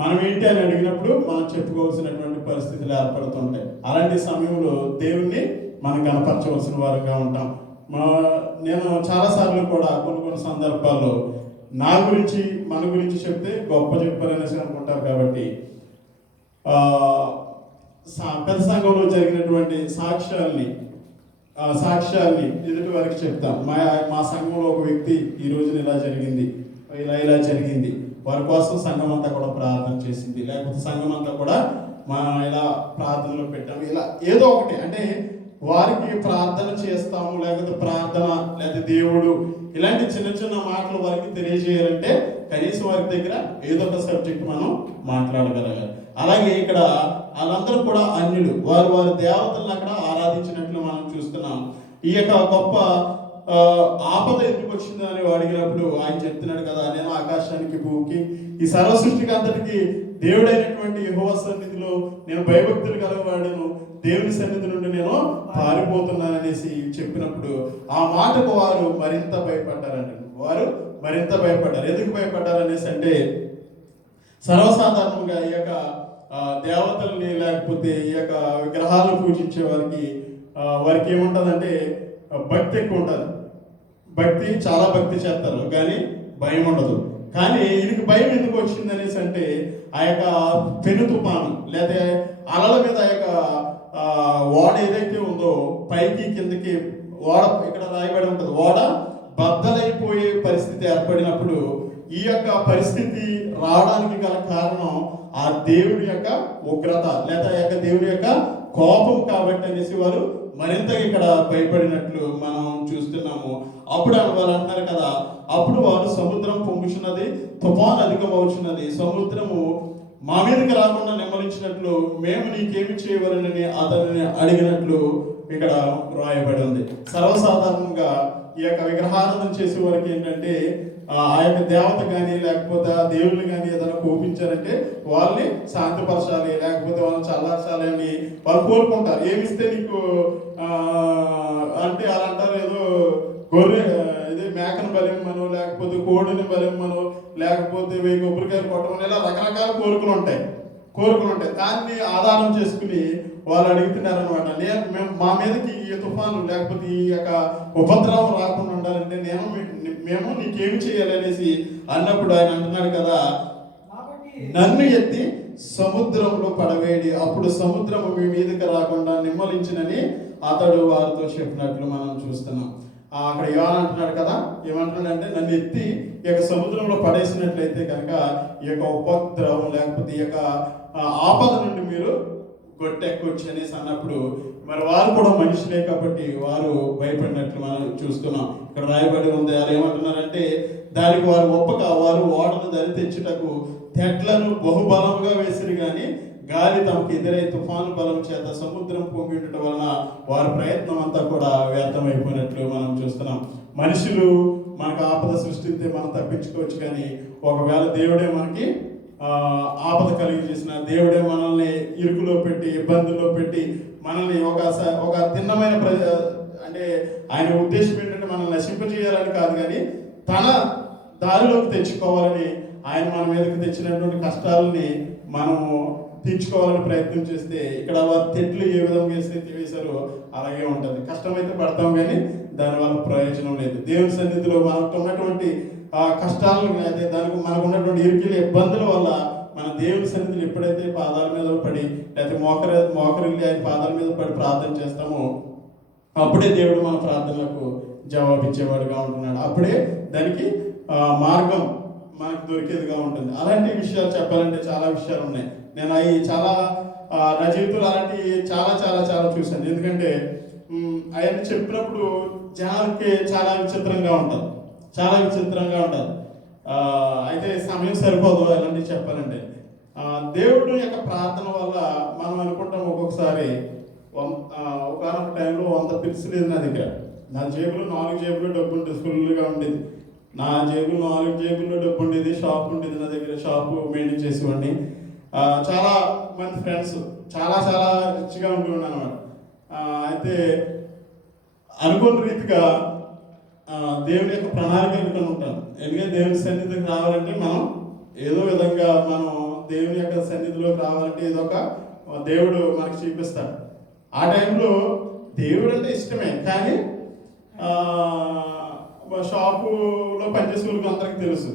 మనం ఏంటి అని అడిగినప్పుడు మనం చెప్పుకోవాల్సినటువంటి పరిస్థితులు ఏర్పడుతుంటాయి. అలాంటి సమయంలో దేవుణ్ణి మనం కనపరచవలసిన వారుగా ఉంటాం. నేను చాలాసార్లు కూడా కొన్ని సందర్భాల్లో నా గురించి మన గురించి చెప్తే గొప్ప చెప్పారనేసి అనుకుంటారు. కాబట్టి పెద్ద సంఘంలో జరిగినటువంటి సాక్ష్యాల్ని ఎదుటి వారికి చెప్తాం. మా సంఘంలో ఒక వ్యక్తి ఈ రోజున ఇలా జరిగింది, ఇలా జరిగింది, వారి కోసం సంఘం అంతా కూడా ప్రార్థన చేసింది, లేకపోతే సంఘం అంతా కూడా ఇలా ప్రార్థనలో పెట్టాము, ఇలా ఏదో ఒకటి అంటే వారికి ప్రార్థన చేస్తాము, లేకపోతే ప్రార్థన లేకపోతే దేవుడు ఇలాంటి చిన్న చిన్న మాటలు వారికి తెలియజేయాలంటే కనీసం వారి దగ్గర ఏదో ఒక సబ్జెక్ట్ మనం మాట్లాడగలగాలి. అలాగే ఇక్కడ వాళ్ళందరూ కూడా అన్యులు, వారి దేవతలను అక్కడ ఆరాధించినట్లు మనం చూస్తున్నాం. ఈ యొక్క గొప్ప ఆపద ఎందుకు వచ్చిందో అని అడిగినప్పుడు ఆయన చెప్తున్నాడు కదా, నేను ఆకాశానికి, భూమికి, ఈ సర్వ సృష్టికి అంతటికి దేవుడైనటువంటి యెహోవా సన్నిధిలో నేను భయభక్తులు గలవాడను, దేవుని సన్నిధి నుండి నేను పారిపోతున్నాననేసి చెప్పినప్పుడు ఆ మాటకు వారు మరింత భయపడ్డారు. ఎందుకు భయపడ్డారు అనేసి అంటే, సర్వసాధారణంగా ఈ యొక్క దేవతల్ని లేకపోతే ఈ యొక్క విగ్రహాలను పూజించే వారికి ఏముంటుందంటే భక్తి ఎక్కువ ఉంటుంది. చాలా భక్తి చేస్తారు కానీ భయం ఉండదు. కానీ ఈయనకి భయం ఎందుకు వచ్చింది అనేసి అంటే, ఆ యొక్క పెను తుఫాను లేదా అలల మీద ఆ యొక్క ఓడ ఏదైతే ఉందో పైకి కిందకి ఓడ ఇక్కడ రాయబడి ఉంటుంది, ఓడ బద్దలైపోయే పరిస్థితి ఏర్పడినప్పుడు ఈ యొక్క పరిస్థితి రావడానికి గల కారణం ఆ దేవుడి యొక్క ఉగ్రత లేదా యొక్క దేవుడి యొక్క కోపం కాబట్టి అనేసి వారు మరింత ఇక్కడ భయపడినట్లు మనం చూస్తున్నాము. అప్పుడు వాళ్ళు అంటున్నారు కదా, అప్పుడు వారు సముద్రం పొంగుచున్నది, తుఫాన్ అధికమవుచున్నది, సముద్రము మా మీదకి రాకుండా నెమ్మలించినట్లు మేము నీకేమి చేయవలనని అతనిని అడిగినట్లు ఇక్కడ రాయబడి ఉంది. సర్వసాధారణంగా ఈ యొక్క విగ్రహారాధన చేసే వారికి ఏంటంటే ఆ యొక్క దేవత కానీ లేకపోతే ఆ దేవుళ్ళు కానీ ఏదైనా కోపించారంటే వాళ్ళని శాంతిపరచాలి, లేకపోతే వాళ్ళని చల్లార్చాలి అని వాళ్ళు కోరుకుంటారు. ఏమిస్తే నీకు అంటే అలా అంటారు, ఏదో గొర్రె ఇది మేకను బలిమ్మను, లేకపోతే కోడిని బలిమ్మను, లేకపోతే 1000 కొబ్బరికాయలు కొట్టమని, ఇలా రకరకాల కోరికలు ఉంటాయి. దాన్ని ఆధారం చేసుకుని వాళ్ళు అడుగుతున్నారు అనమాట. మా మీదకి ఈ తుఫాను లేకపోతే ఈ యొక్క ఉపద్రవం రాకుండా ఉండాలంటే మేము నీకేమి చేయాలి అనేసి అన్నప్పుడు ఆయన అంటున్నాడు కదా, నన్ను ఎత్తి సముద్రంలో పడవేడి, అప్పుడు సముద్రము మీ మీదకి రాకుండా నిమ్మలించినని అతడు వారితో చెప్పినట్లు మనం చూస్తున్నాం. అక్కడ యోన అంటున్నాడు కదా, ఏమంటున్నాడు అంటే, నన్ను ఎత్తి ఈ యొక్క సముద్రంలో పడేసినట్లయితే కనుక ఈ యొక్క ఉపద్రవం లేకపోతే ఈ యొక్క ఆపద నుండి మీరు గొట్టెక్కొచ్చు అనేసి అన్నప్పుడు మరి వారు కూడా మనుషులే కాబట్టి వారు భయపడినట్లు మనం చూస్తున్నాం. ఇక్కడ రాయబడి ఉంది, వాళ్ళు ఏమంటున్నారంటే, దానికి వారు ఒప్పక వారు ఓడను దరి తెచ్చుటకు తెడ్లను బహుబలంగా వేసిరు కానీ గాలి తమకు ఎదురై తుఫాను బలం చేత సముద్రం పొంగి ఉండటం వలన వారి ప్రయత్నం అంతా కూడా వ్యర్థమైపోయినట్లు మనం చూస్తున్నాం. మనుషులు మనకు ఆపద సృష్టిస్తే మనం తప్పించుకోవచ్చు, కానీ ఒకవేళ దేవుడే మనకి ఆపద కలిగి చేసిన, దేవుడే మనల్ని ఇరుకులో పెట్టి ఇబ్బందుల్లో పెట్టి మనల్ని ఒక తిన్నమైన అంటే ఆయన ఉద్దేశం ఏంటంటే మనల్ని నశింపజేయాలని కాదు, కానీ తన దారిలోకి తెచ్చుకోవాలని, ఆయన మన మీదకి తెచ్చినటువంటి కష్టాలని మనము తీర్చుకోవాలని ప్రయత్నం చేస్తే ఇక్కడ వారు తెట్లు ఏ విధంగా వేశారో అలాగే ఉంటుంది. కష్టమైతే పడతాం కానీ దానివల్ల ప్రయోజనం లేదు. దేవుని సన్నిధిలో మనకు ఉన్నటువంటి కష్టాలను అయితే దానికి మనకు ఉన్నటువంటి ఇరుకుల ఇబ్బందుల వల్ల మన దేవుని సన్నిధిలో ఎప్పుడైతే పాదాల మీద పడి లేకపోతే మోకరిల్లి ఆయన పాదాల మీద పడి ప్రార్థన చేస్తామో అప్పుడే దేవుడు మన ప్రార్థనలకు జవాబిచ్చేవాడుగా ఉంటున్నాడు. అప్పుడే దానికి మార్గం మనకు దొరికేదిగా ఉంటుంది. అలాంటి విషయాలు చెప్పాలంటే చాలా విషయాలు ఉన్నాయి. నేను అవి చాలా నా జీవితంలో అలాంటివి చాలా చాలా చాలా చూశాను. ఎందుకంటే అవన్నీ చెప్పినప్పుడు జనాలకి చాలా విచిత్రంగా ఉంటుంది, చాలా విచిత్రంగా ఉంటుంది. అయితే సమయం సరిపోదు అలాంటివి చెప్పాలంటే. దేవుడు యొక్క ప్రార్థన వల్ల మనం అనుకుంటాం ఒక్కొక్కసారి ఒకనొక టైంలో 100 పిల్స్ లేదు నా దగ్గర. నా జేబులో 4 జేబులో డబ్బు ఉండేది, ఫుల్గా ఉండేది. నా జేబులో 4 జేబుల్లో డబ్బు ఉండేది. షాప్ ఉండేది నా దగ్గర, షాపు మెయింటైన్ చేసేవాడిని. చాలా మంది ఫ్రెండ్స్, చాలా చాలా రిచ్గా ఉండేవాడిని అనమాట. అయితే అనుకున్న రీతిగా దేవుని యొక్క ప్రణాళిక అనుకుని ఉంటాను. ఎందుకంటే దేవుని సన్నిధికి రావాలంటే మనం ఏదో విధంగా మనం దేవుని యొక్క సన్నిధిలోకి రావాలంటే ఏదో ఒక దేవుడు మనకు చూపిస్తాడు. ఆ టైంలో దేవుడు అంటే ఇష్టమే, కానీ షాపులో పనిచేసే వాళ్ళకి అందరికీ తెలుసు.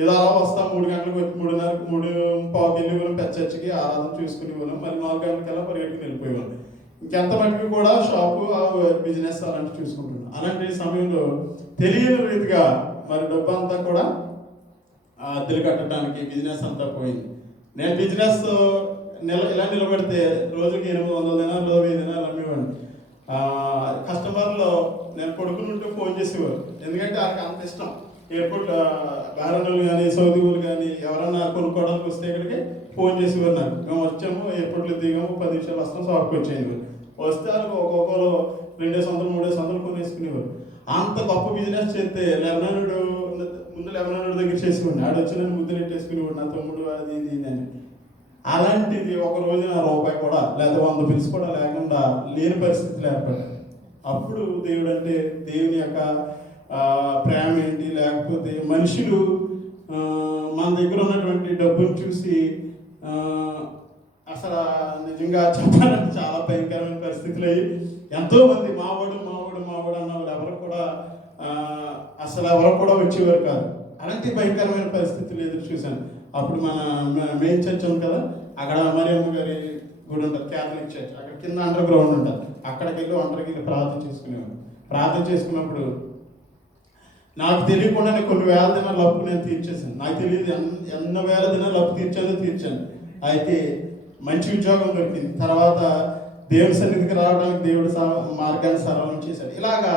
ఏదో అలా వస్తాం 3 గంటలకు వచ్చి 3:30 వెళ్ళి వాళ్ళం పెద్ద చర్చికి ఆరాధన చూసుకునే వాళ్ళం. మరి 4 గంటలకల్లా పరిగెట్టుకుని వెళ్ళిపోయేవాళ్ళం. ఇంకెంత మటుకు కూడా షాపు బిజినెస్ అలాంటివి చూసుకుంటున్నాం. అలాంటి సమయంలో తెలియని రీతిగా మరి డబ్బు అంతా కూడా అద్దెలు కట్టడానికి బిజినెస్ అంతా పోయింది. నేను బిజినెస్ ఇలా నిలబెడితే రోజుకి 800 దినాలు 1000 దినాలు అమ్మేవాడిని. కస్టమర్లో నేను కొడుకునుంటే ఫోన్ చేసేవారు, ఎందుకంటే వాళ్ళకి అంత ఇష్టం. ఎయిర్పోర్ట్ బారణులు కానీ సౌదీ వాళ్ళు కానీ ఎవరన్నా కొనుక్కోవడానికి వస్తే ఇక్కడికి ఫోన్ చేసేవారు నాకు. మేము వచ్చాము, ఎయిర్పోర్ట్లో దిగాము, 10 నిమిషాలు వస్తాం, షాప్కి వచ్చేయండి. వస్తే వాళ్ళకి ఒక్కొక్కరు 200 300 కొనేసుకునేవారు. అంత గొప్ప బిజినెస్ చేస్తే ముందు లెబనానుడు దగ్గర చేసేవాడిని. ఆడు వచ్చి నన్ను ముద్దు నెట్టేసుకునేవాడు, నా తమ్ముడు అది ఇది అని. అలాంటిది ఒక రోజు నా రూపాయి కూడా లేదా 100 పిల్స్ కూడా లేకుండా లేని పరిస్థితులు ఏర్పడ్డాయి. అప్పుడు దేవుడు అంటే దేవుని యొక్క ప్రేమ ఏంటి, లేకపోతే మనుషులు మన దగ్గర ఉన్నటువంటి డబ్బును చూసి అసలు నిజంగా చెప్పాలంటే చాలా భయంకరమైన పరిస్థితులు అయ్యి ఎంతోమంది మావాడు అన్నవాడు ఎవరు కూడా వచ్చేవారు కాదు. అలాంటి భయంకరమైన పరిస్థితులు ఎదురు చూశాను. అప్పుడు మన మెయిన్ చర్చ్ ఉంది కదా, అక్కడ మరియమ్మ గారి గుడి ఉంటుంది, క్యాథలిక్ చర్చ్. అక్కడ కింద అండర్ గ్రౌండ్ ఉంటుంది. అక్కడికి వెళ్ళి ఒంటరికి వెళ్ళి ప్రార్థన చేసుకునేవాడు. ప్రార్థన చేసుకున్నప్పుడు నాకు తెలియకుండానే కొన్ని వేల దినాలు అప్పు నేను తీర్చేసాను. నాకు తెలియదు ఎన్నో వేల దినాలు అప్పు తీర్చాను. అయితే మంచి ఉద్యోగం దొరికింది. తర్వాత దేవుని సన్నిధికి రావడానికి దేవుడు మార్గాన్ని సరళం చేశాడు. ఇలాగా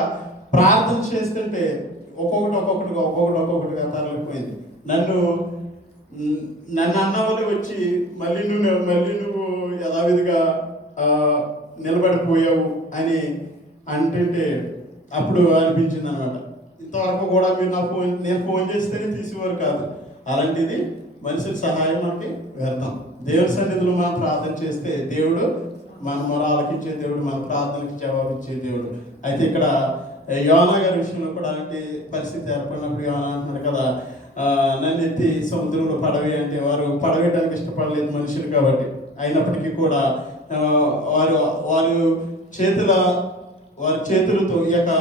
ప్రార్థన చేస్తుంటే ఒక్కొక్కటిగా తరలిపోయింది. నన్ను అన్నవాళ్ళు వచ్చి మళ్ళీ నువ్వు యథావిధిగా నిలబడిపోయావు అని అంటుంటే అప్పుడు అనిపించింది అనమాట. ఇంతవరకు కూడా మీరు నేను ఫోన్ చేస్తేనే తీసేవారు కాదు. అలాంటిది మనుషుల సహాయం మనకి వ్యర్థం. దేవుని సన్నిధిలో మనం ప్రార్థన చేస్తే దేవుడు మన మొర ఆలకించే దేవుడు, మన ప్రార్థనకి జవాబు ఇచ్చే దేవుడు. అయితే ఇక్కడ యోనా గారి విషయంలో కూడా అలాంటి పరిస్థితి ఏర్పడినప్పుడు యోనా అంటున్నాడు కదా, నన్ను ఎత్తి సముద్రంలో పడవి అంటే వారు పడవేయడానికి ఇష్టపడలేదు మనుషులు కాబట్టి. అయినప్పటికీ కూడా వారి చేతులతో ఈ యొక్క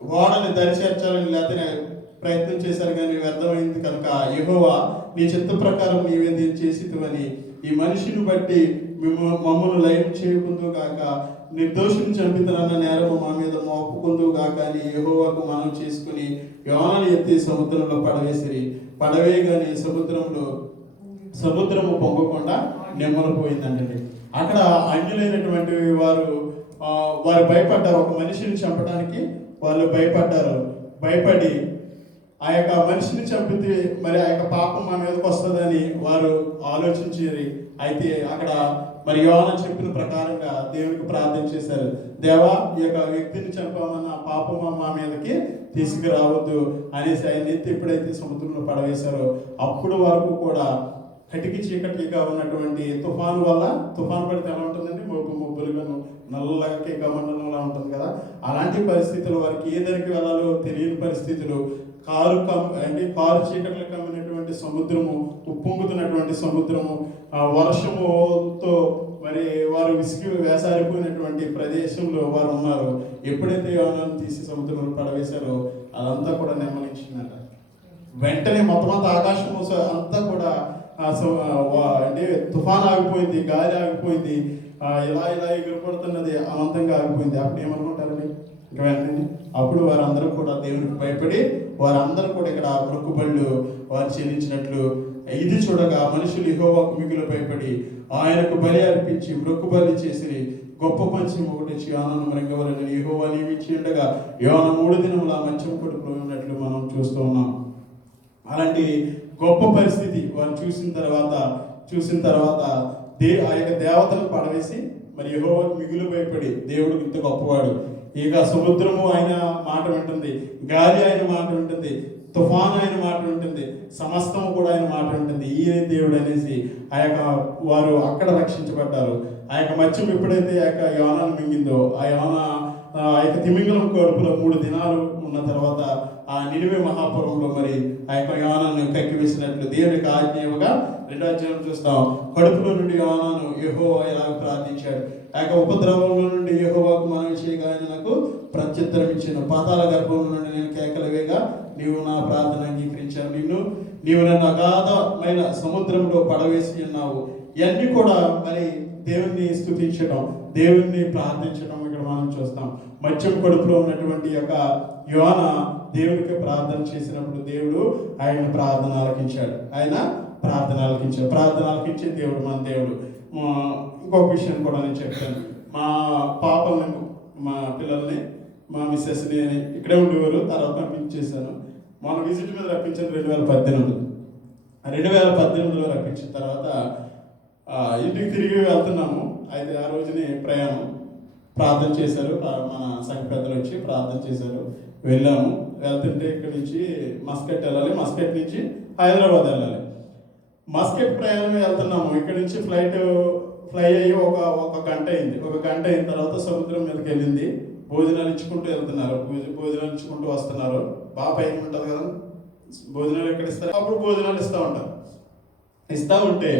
ఓడని దరిచేర్చాలని లేకపోతే ప్రయత్నం చేశారు, కానీ వ్యర్థమైంది కనుక యెహోవా నీ చిత్త ప్రకారం నీవే దీన్ని చేసితువని ఈ మనిషిని బట్టి మమ్మల్ని లయం చేయకుందు గాక, నిర్దోషిని చంపితనన్న నేరము మా మీద మోపుకుందు గాక అని యెహోవాకు మనం చేసుకుని యోనాను ఎత్తి సముద్రంలో పడవేసిరి. పడవేయగానే సముద్రము పొంగకుండా నెమ్మలిపోయిందండి. అక్కడ అన్యులైనటువంటి వారు భయపడ్డారు. ఒక మనిషిని చంపడానికి వాళ్ళు భయపడి ఆ యొక్క మనిషిని చంపితే మరి ఆ యొక్క పాపం మా మీదకి వస్తుందని వారు ఆలోచించేది. అయితే అక్కడ మరి యోనా చెప్పిన ప్రకారంగా దేవునికి ప్రార్థన చేశారు. దేవా, ఈ యొక్క వ్యక్తిని చంపమన్న పాపం మా మీదకి తీసుకురావద్దు అనేసి ఆయన ఎత్తి ఎప్పుడైతే సముద్రంలో పడవేశారో అప్పుడు వరకు కూడా కటికి చీకటిగా ఉన్నటువంటి తుఫాను వల్ల, తుఫాను పడితే ఎలా ఉంటుందండి, మొబ్బులుగా నల్లగా కేకమండలంలా ఉంటుంది కదా, అలాంటి పరిస్థితులు వారికి ఏ దగ్గరికి వెళ్ళాలో తెలియని పరిస్థితులు, కారు చీకట్లు కమ్మినటువంటి సముద్రము, ఉప్పొంగుతున్నటువంటి సముద్రము, వర్షముతో మరి వారు వేసారిపోయినటువంటి ప్రదేశంలో వారు ఉన్నారు. ఎప్పుడైతే యోనాను తీసి సముద్రంలో పడవేశారో అదంతా కూడా నెమ్మలించిందంట. వెంటనే మొత్తం ఆకాశం అంతా కూడా అంటే తుఫాన్ ఆగిపోయింది, గాలి ఆగిపోయింది, ఇలా ఎగిరిపడుతున్నది అనంతంగా ఆగిపోయింది. అప్పుడు ఏమనుకుంటారండి, ఇంకా వెంటనే అప్పుడు వారందరూ కూడా దేవునికి భయపడి వారందరూ కూడా ఇక్కడ మొక్కుబళ్ళు వారు చెల్లించినట్లు ఇది చూడగా మనుషులు యెహోవాకు మిగులు భయపడి ఆయనకు బలి అర్పించి మొక్కుబలి చేసి గొప్ప మంచం ఒకటి ఇచ్చి యోనాను మృంగవలని యెహోవా నియమించి ఉండగా యోన 3 దినముల మంచం కడుపులో ఉన్నట్లు మనం చూస్తూ ఉన్నాం. అలాంటి గొప్ప పరిస్థితి వారు చూసిన తర్వాత ఆ యొక్క దేవతలను పడవేసి మరి యెహోవాకు మిగులు భయపడి దేవుడు ఇంత గొప్పవాడు, ఇక సముద్రము ఆయన మాట వింటుంది, గాలి ఆయన మాట వింటుంది, తుఫాను ఆయన మాట వింటుంది, సమస్తము కూడా ఆయన మాట వింటుంది, ఈయన దేవుడు అనేసి ఆ యొక్క వారు అక్కడ రక్షించబడ్డారు. ఆ యొక్క మత్స్యం ఎప్పుడైతే ఆ యొక్క యోనాను మింగిందో ఆ యొక్క తిమింగలం కడుపులో 3 దినాలు ఉన్న తర్వాత ఆ నినివే మహాపురంలో మరి ఆ యొక్క యోనాను కక్కివేసినట్లు దేవుడికి ఆజ్ఞ ఇవ్వగా 2వ అధ్యాయం చూస్తాం. కడుపులో నుండి యోనాను యెహోవా ఇలా ప్రార్థించాడు. ఆ యొక్క ఉపద్రవంలో నుండి యెహోవాకు మనవి చేయగా ఆయన నాకు ప్రత్యుత్తరం ఇచ్చాను. పాతాళ గర్భంలో నుండి నేను కేకలవేగా నీవు నా ప్రార్థన అంగీకరించాను. నీవు నన్ను అగాధమైన సముద్రంలో పడవేసి ఉన్నావు. ఇవన్నీ కూడా మరి దేవుణ్ణి స్తుతించడం, దేవుణ్ణి ప్రార్థించడం ఇక్కడ మనం చూస్తాం. మత్స్యం కడుపులో ఉన్నటువంటి యొక్క యోన దేవునికి ప్రార్థన చేసినప్పుడు దేవుడు ఆయన ప్రార్థన ఆలకించాడు. ప్రార్థన ఆలకించే దేవుడు మన దేవుడు. ఇంకొక విషయం కూడా నేను చెప్తాను. మా పాపల్ని, మా పిల్లల్ని, మా మిస్సెస్ని ఇక్కడే ఉండేవారు, తర్వాత పంపించేశాను. మన విజిట్ మీద రప్పించాను 2018లో రప్పించిన తర్వాత ఇంటికి తిరిగి వెళ్తున్నాము. అయితే ఆ రోజుని ప్రయాణం ప్రార్థన చేశారు, మన సంఘ పెద్దలు వచ్చి ప్రార్థన చేశారు. వెళ్తుంటే ఇక్కడ నుంచి మస్కట్ వెళ్ళాలి, మస్కట్ నుంచి హైదరాబాద్ వెళ్ళాలి. మస్కట్ ప్రయాణం వెళ్తున్నాము. ఇక్కడ నుంచి ఫ్లై అయ్యి ఒక గంట అయింది. ఒక గంట అయిన తర్వాత సముద్రం మీదకి వెళ్ళింది. భోజనాలు ఇచ్చుకుంటూ వెళ్తున్నారు, భోజనాలు ఇచ్చుకుంటూ వస్తున్నారు. బాగా పైన ఉంటుంది కదా, భోజనాలు ఎక్కడ ఇస్తారు, అప్పుడు భోజనాలు ఇస్తూ ఉంటే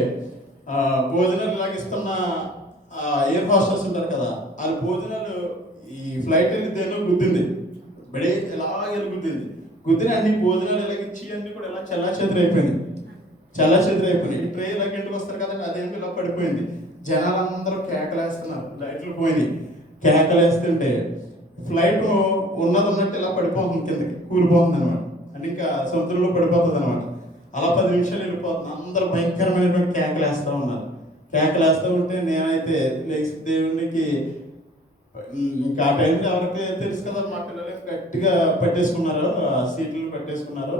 భోజనాలు ఇలాగ ఇస్తున్న ఎయిర్ హోస్టర్స్ ఉంటారు కదా, వాళ్ళ భోజనాలు ఈ ఫ్లైట్ దేనో గుద్దింది, బడే ఎలా గుద్దిన అన్ని భోజనాలు ఇలాగ ఇచ్చి అన్ని కూడా ఇలా చెల్లాచెదురైపోయినాయి. ఈ ట్రే ఇలాగ ఇంటికి వస్తారు కదండి, అదేంటి ఇలా పడిపోయింది. జనాలందరూ కేకలేస్తున్నారు, లైట్లు పోయినాయి. కేకలేస్తుంటే ఫ్లైట్ ఉన్నట్టు ఇలా పడిపోతుంది, కిందకి కూలిపోతుంది అనమాట. అంటే ఇంకా సముద్రంలో పడిపోతుంది అనమాట. అలా 10 నిమిషాలు వెళ్ళిపోతుంది. అందరూ భయంకరమైనటువంటి కేకలేస్తూ ఉన్నారు. కేకలేస్తూ ఉంటే నేనైతే లేచి దేవునికి ఇంకా ఆ టైంలో ఎవరికి తెలుసు కదా, మా పిల్లలు గట్టిగా పట్టేసుకున్నారు, సీట్లు పట్టేసుకున్నారు.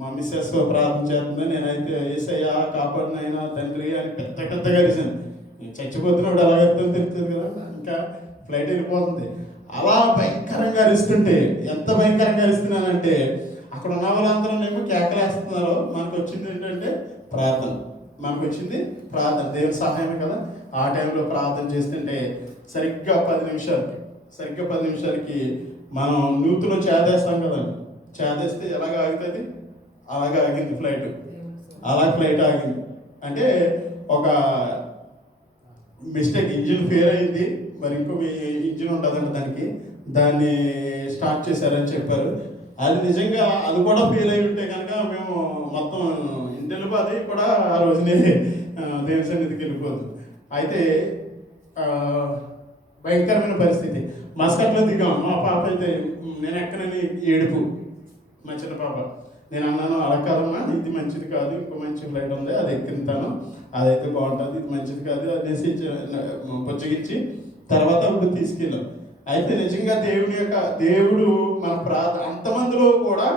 మా మిస్సెస్ ప్రార్థన చేస్తుంది, నేనైతే యేసయ్యా కాపాడినైనా తండ్రి అని పెద్దగా అరిశాను. చచ్చిపోతున్నప్పుడు ఎలా అర్థం తెలుస్తుంది కదా, ఇంకా ఫ్లైట్ వెళ్ళిపోతుంది. అలా భయంకరంగా అరిస్తుంటే, ఎంత భయంకరంగా అరుస్తున్నానంటే అక్కడ ఉన్న వాళ్ళందరూ ఏమో కేకలేస్తున్నారు. మనకు వచ్చింది ఏంటంటే ప్రార్థన. దేవుని సహాయం కదా. ఆ టైంలో ప్రార్థన చేస్తుంటే సరిగ్గా 10 నిమిషాలకి మనం నూతులో చేదేస్తాం కదండి, చేదేస్తే ఎలాగ ఆగుతుంది, అలాగే ఆగింది ఫ్లైట్. ఫ్లైట్ ఆగింది అంటే ఒక మిస్టేక్, ఇంజిన్ ఫెయిల్ అయింది. మరి ఇంకో ఇంజిన్ ఉంటుందండి దాన్ని స్టార్ట్ చేశారని చెప్పారు. అది నిజంగా అది కూడా ఫెయిల్ అయి ఉంటే కనుక మేము మొత్తం ఇంటిలో అది కూడా ఆ రోజునే దేవుని సన్నిధికి వెళ్ళిపోదు. అయితే భయంకరమైన పరిస్థితి. మస్కట్లో దిగాం. మా పాప అయితే నేను ఎక్కనని ఏడుపు, మా చిన్న పాప. నేను అన్నాను, అలా కాదమ్మా, ఇది మంచిది కాదు, ఇంకో మంచి ఫ్లైట్ ఉంది, అది ఎక్కింతాను, అదైతే బాగుంటుంది, ఇది మంచిది కాదు అనేసి బుజ్జగించి తర్వాత ఇప్పుడు తీసుకెళ్ళాం. అయితే నిజంగా దేవుడు మన ప్రార్థన అంతమందిలో కూడా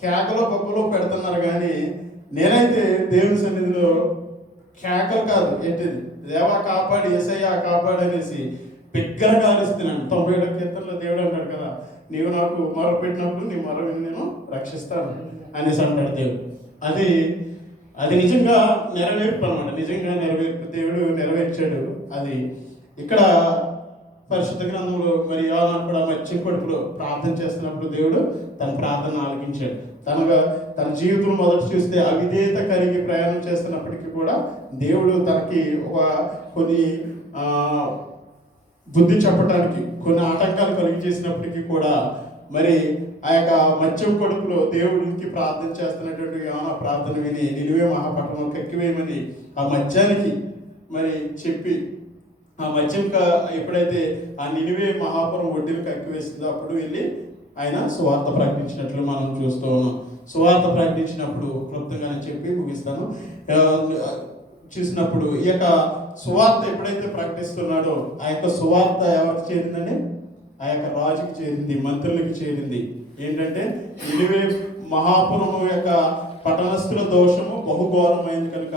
కేకలో పప్పులో పెడుతున్నారు. కానీ నేనైతే దేవుని సన్నిధిలో కేకలు కాదు, ఏంటిది దేవా కాపాడు, యేసయ్యా కాపాడు అనేసి బిగ్గరగా అరుస్తున్నాను. 97వ కీర్తనలో దేవుడు అంటాడు కదా, నీవు నాకు మొర పెట్టినప్పుడు నీ మొర విని నేను రక్షిస్తాను అనేసి అంటాడు దేవుడు. అది నిజంగా నెరవేర్పు అనమాట. దేవుడు నెరవేర్చాడు. అది ఇక్కడ పరిశుద్ధ గ్రంథంలో మరి యోనా కూడా మత్స్యం కడుపులో ప్రార్థన చేస్తున్నప్పుడు దేవుడు తన ప్రార్థన ఆలకించాడు. తన జీవితం మొదట చూస్తే అవిధేయత కలిగి ప్రయాణం చేస్తున్నప్పటికీ కూడా దేవుడు తనకి కొన్ని బుద్ధి చెప్పడానికి కొన్ని ఆటంకాలు కలిగి చేసినప్పటికీ కూడా మరి ఆ యొక్క మత్స్యం కడుపులో దేవుడికి ప్రార్థన చేస్తున్నటువంటి యోనా ప్రార్థన విని నినివే మహాపట్టణం కక్కివేయమని ఆ మత్స్యానికి మరి చెప్పి ఆ మద్యం ఎప్పుడైతే ఆ నినివే మహాపురం ఒడ్డును కక్కివేసిందో అప్పుడు వెళ్ళి ఆయన సువార్త ప్రకటించినట్లు మనం చూస్తూ ఉన్నాం. సువార్త ప్రకటించినప్పుడు క్లుప్తంగా చెప్పి ముగిస్తాను. ఆ, చూసినప్పుడు ఈ యొక్క సువార్త ఎప్పుడైతే ప్రకటిస్తున్నాడో ఆ యొక్క సువార్త ఎవరికి చేరిందని, ఆ యొక్క రాజుకి చేరింది, మంత్రులకి చేరింది. ఏంటంటే నినివే మహాపురము యొక్క పట్టణస్థుల దోషము బహుఘోరమైంది కనుక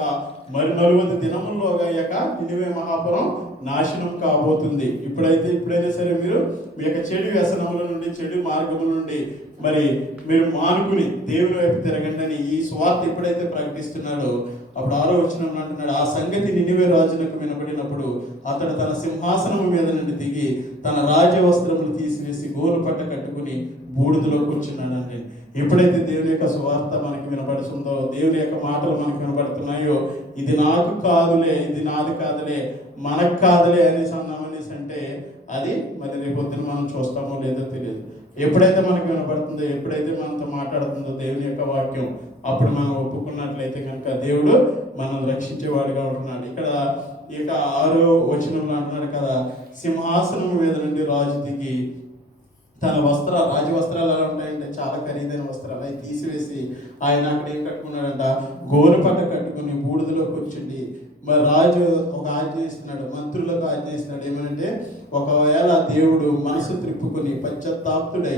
మరి 40 దినముల్లోగా ఈ యొక్క నినివే మహాపురం నాశనం కాబోతుంది. ఇప్పుడైనా సరే మీరు మీ యొక్క చెడు వ్యసనముల నుండి, చెడు మార్గముల నుండి మరి మీరు మానుకుని దేవుని వైపు తిరగండి అని ఈ సువార్త ఎప్పుడైతే ప్రకటిస్తున్నాడో అప్పుడు 6వ వచనంలో అంటున్నాడు, ఆ సంగతి నినివే రాజునకు వినబడినప్పుడు అతడు తన సింహాసనం మీద నుండి దిగి తన రాజవస్త్రములు తీసివేసి గోలు పట్ట కట్టుకుని బూడిదలో కూర్చున్నాడు. అంటే ఎప్పుడైతే దేవుని యొక్క సువార్త మనకి వినబడుతుందో, దేవుని యొక్క మాటలు మనకి వినబడుతున్నాయో, ఇది నాకు కాదులే, ఇది నాది కాదులే, మనకు కాదులే అనేసి అన్నామనేసి అంటే అది మరి రేపొద్దున మనం చూస్తామో లేదో తెలియదు. ఎప్పుడైతే మనకి వినపడుతుందో, ఎప్పుడైతే మనతో మాట్లాడుతుందో దేవుని యొక్క వాక్యం, అప్పుడు మనం ఒప్పుకున్నట్లయితే కనుక దేవుడు మనల్ని రక్షించేవాడుగా ఉంటున్నాడు. ఇక్కడ ఇక 6వ వచనంలో అంటున్నాడు కదా, సింహాసనం మీద నుండి రాజు దిగి తన రాజవస్త్రాలు ఎలా ఉంటాయంటే చాలా ఖరీదైన వస్త్రాలు అవి తీసివేసి ఆయన అక్కడ ఏం కట్టుకున్నాడంట, గోరు పట్ట కట్టుకుని బూడిదలో కూర్చుండి మరి రాజు ఒక ఆజ్ఞ ఇస్తున్నాడు, మంత్రులకు ఆజ్ఞ ఇస్తున్నాడు. ఏమంటే ఒకవేళ దేవుడు మనసు త్రిప్పుకొని పశ్చాత్తాప్తుడై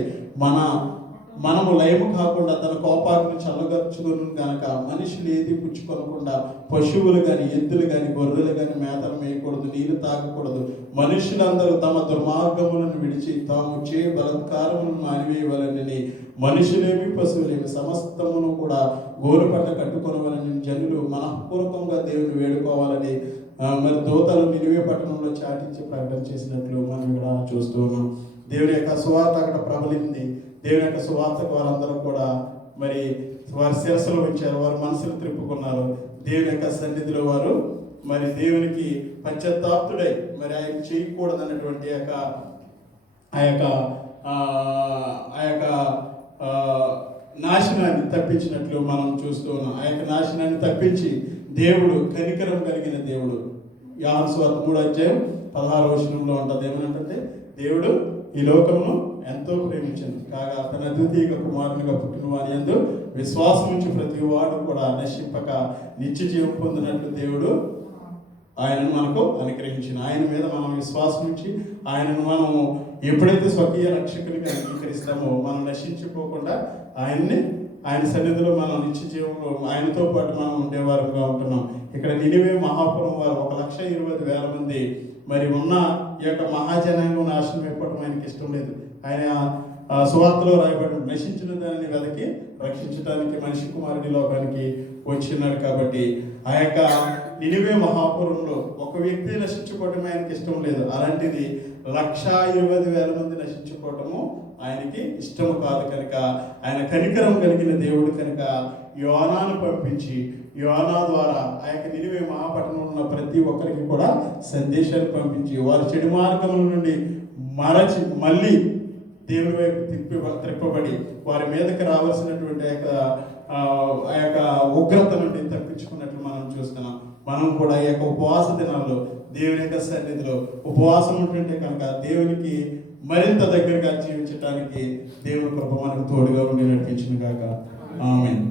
మనము లయము కాకుండా తన కోపాగ్ని చల్లగర్చుకుని కనుక మనుషులు ఏది పుచ్చుకొనకుండా పశువులు కానీ, ఎద్దులు కానీ, గొర్రెలు కానీ మేతలు మేయకూడదు, నీరు తాగకూడదు, మనుషులందరూ తమ దుర్మార్గములను విడిచి తాము చే బలత్కారములను మానివేయవలనని, మనుషులేమి పశువులేమి సమస్తమును కూడా గోరుపట్ట కట్టుకొనవలని జనులు మనఃపూర్వకంగా దేవుని వేడుకోవాలని మరి దూతలు నినివే పట్టణంలో చాటించి ప్రకటన చేసినట్లు మనం ఇక్కడ చూస్తూ ఉన్నాం. దేవుని యొక్క సువార్త అక్కడ ప్రబలింది. దేవుని యొక్క సువార్తకు వారందరూ కూడా మరి వారి శిరస్సులు ఉంచారు, వారు మనసులు త్రిప్పుకున్నారు. దేవుని యొక్క సన్నిధిలో వారు మరి దేవునికి పశ్చాత్తాప్తుడై మరి ఆయన చేయకూడదు అన్నటువంటి ఆ యొక్క నాశనాన్ని తప్పించినట్లు మనం చూస్తూ ఉన్నాం. ఆ యొక్క నాశనాన్ని తప్పించి దేవుడు కనికరం కలిగిన దేవుడు. యోహాను సువార్త 3:16 వచనంలో ఉంటుంది. ఏమనంటే దేవుడు ఈ లోకమును ఎంతో ప్రేమించింది కాగా తన అద్వితీయ కుమారునిగా పుట్టిన వారి యందు విశ్వాసం ఉంచి ప్రతి వాడు కూడా నశింపక నిత్య జీవం పొందినట్లు దేవుడు ఆయనను మనకు అనుగ్రహించిన. ఆయన మీద మనం విశ్వాసం ఉంచి ఆయనను మనం ఎప్పుడైతే స్వకీయ రక్షకునిగా అంగీకరిస్తామో మనం నశించిపోకుండా ఆయన సన్నిధిలో మనం నిత్య జీవంలో ఆయనతో పాటు మనం ఉండేవారుగా ఉంటున్నాం. ఇక్కడ నినివే మహాపురం వారు 1,20,000 మంది మరి ఉన్న ఈ యొక్క మహాజనాంగం నాశనం అయిపోవడం ఆయనకి ఇష్టం లేదు. ఆయన సువార్తలో రాయబడి నశించిన దానిని వెదకి రక్షించడానికి మనిషి కుమారుడి లోకానికి వచ్చినాడు. కాబట్టి ఆ యొక్క నినివే మహాపురంలో ఒక వ్యక్తి నశించుకోవటం ఆయనకి ఇష్టం లేదు. అలాంటిది 1,20,000 మంది నశించుకోవటము ఆయనకి ఇష్టము కాదు. కనుక ఆయన కనికరం కలిగిన దేవుడు కనుక యోనాను పంపించి యోనా ద్వారా ఆ యొక్క నినివే మహాపట్టణంలో ఉన్న ప్రతి ఒక్కరికి కూడా సందేశాలు పంపించి వారి చెడు మార్గముల నుండి మళ్ళీ దేవుని వైపు త్రిప్పబడి వారి మీదకి రావాల్సినటువంటి ఆ యొక్క ఉగ్రత నుండి తప్పించుకున్నట్లు మనం చూస్తున్నాం. మనం కూడా ఈ యొక్క ఉపవాస దినాల్లో దేవుని యొక్క సన్నిధిలో ఉపవాసం ఉంటుంటే కనుక దేవునికి మరింత దగ్గరగా జీవించడానికి దేవుని కృప మనకు తోడుగా ఉండి నడిపించిన గాక. ఆమేన్.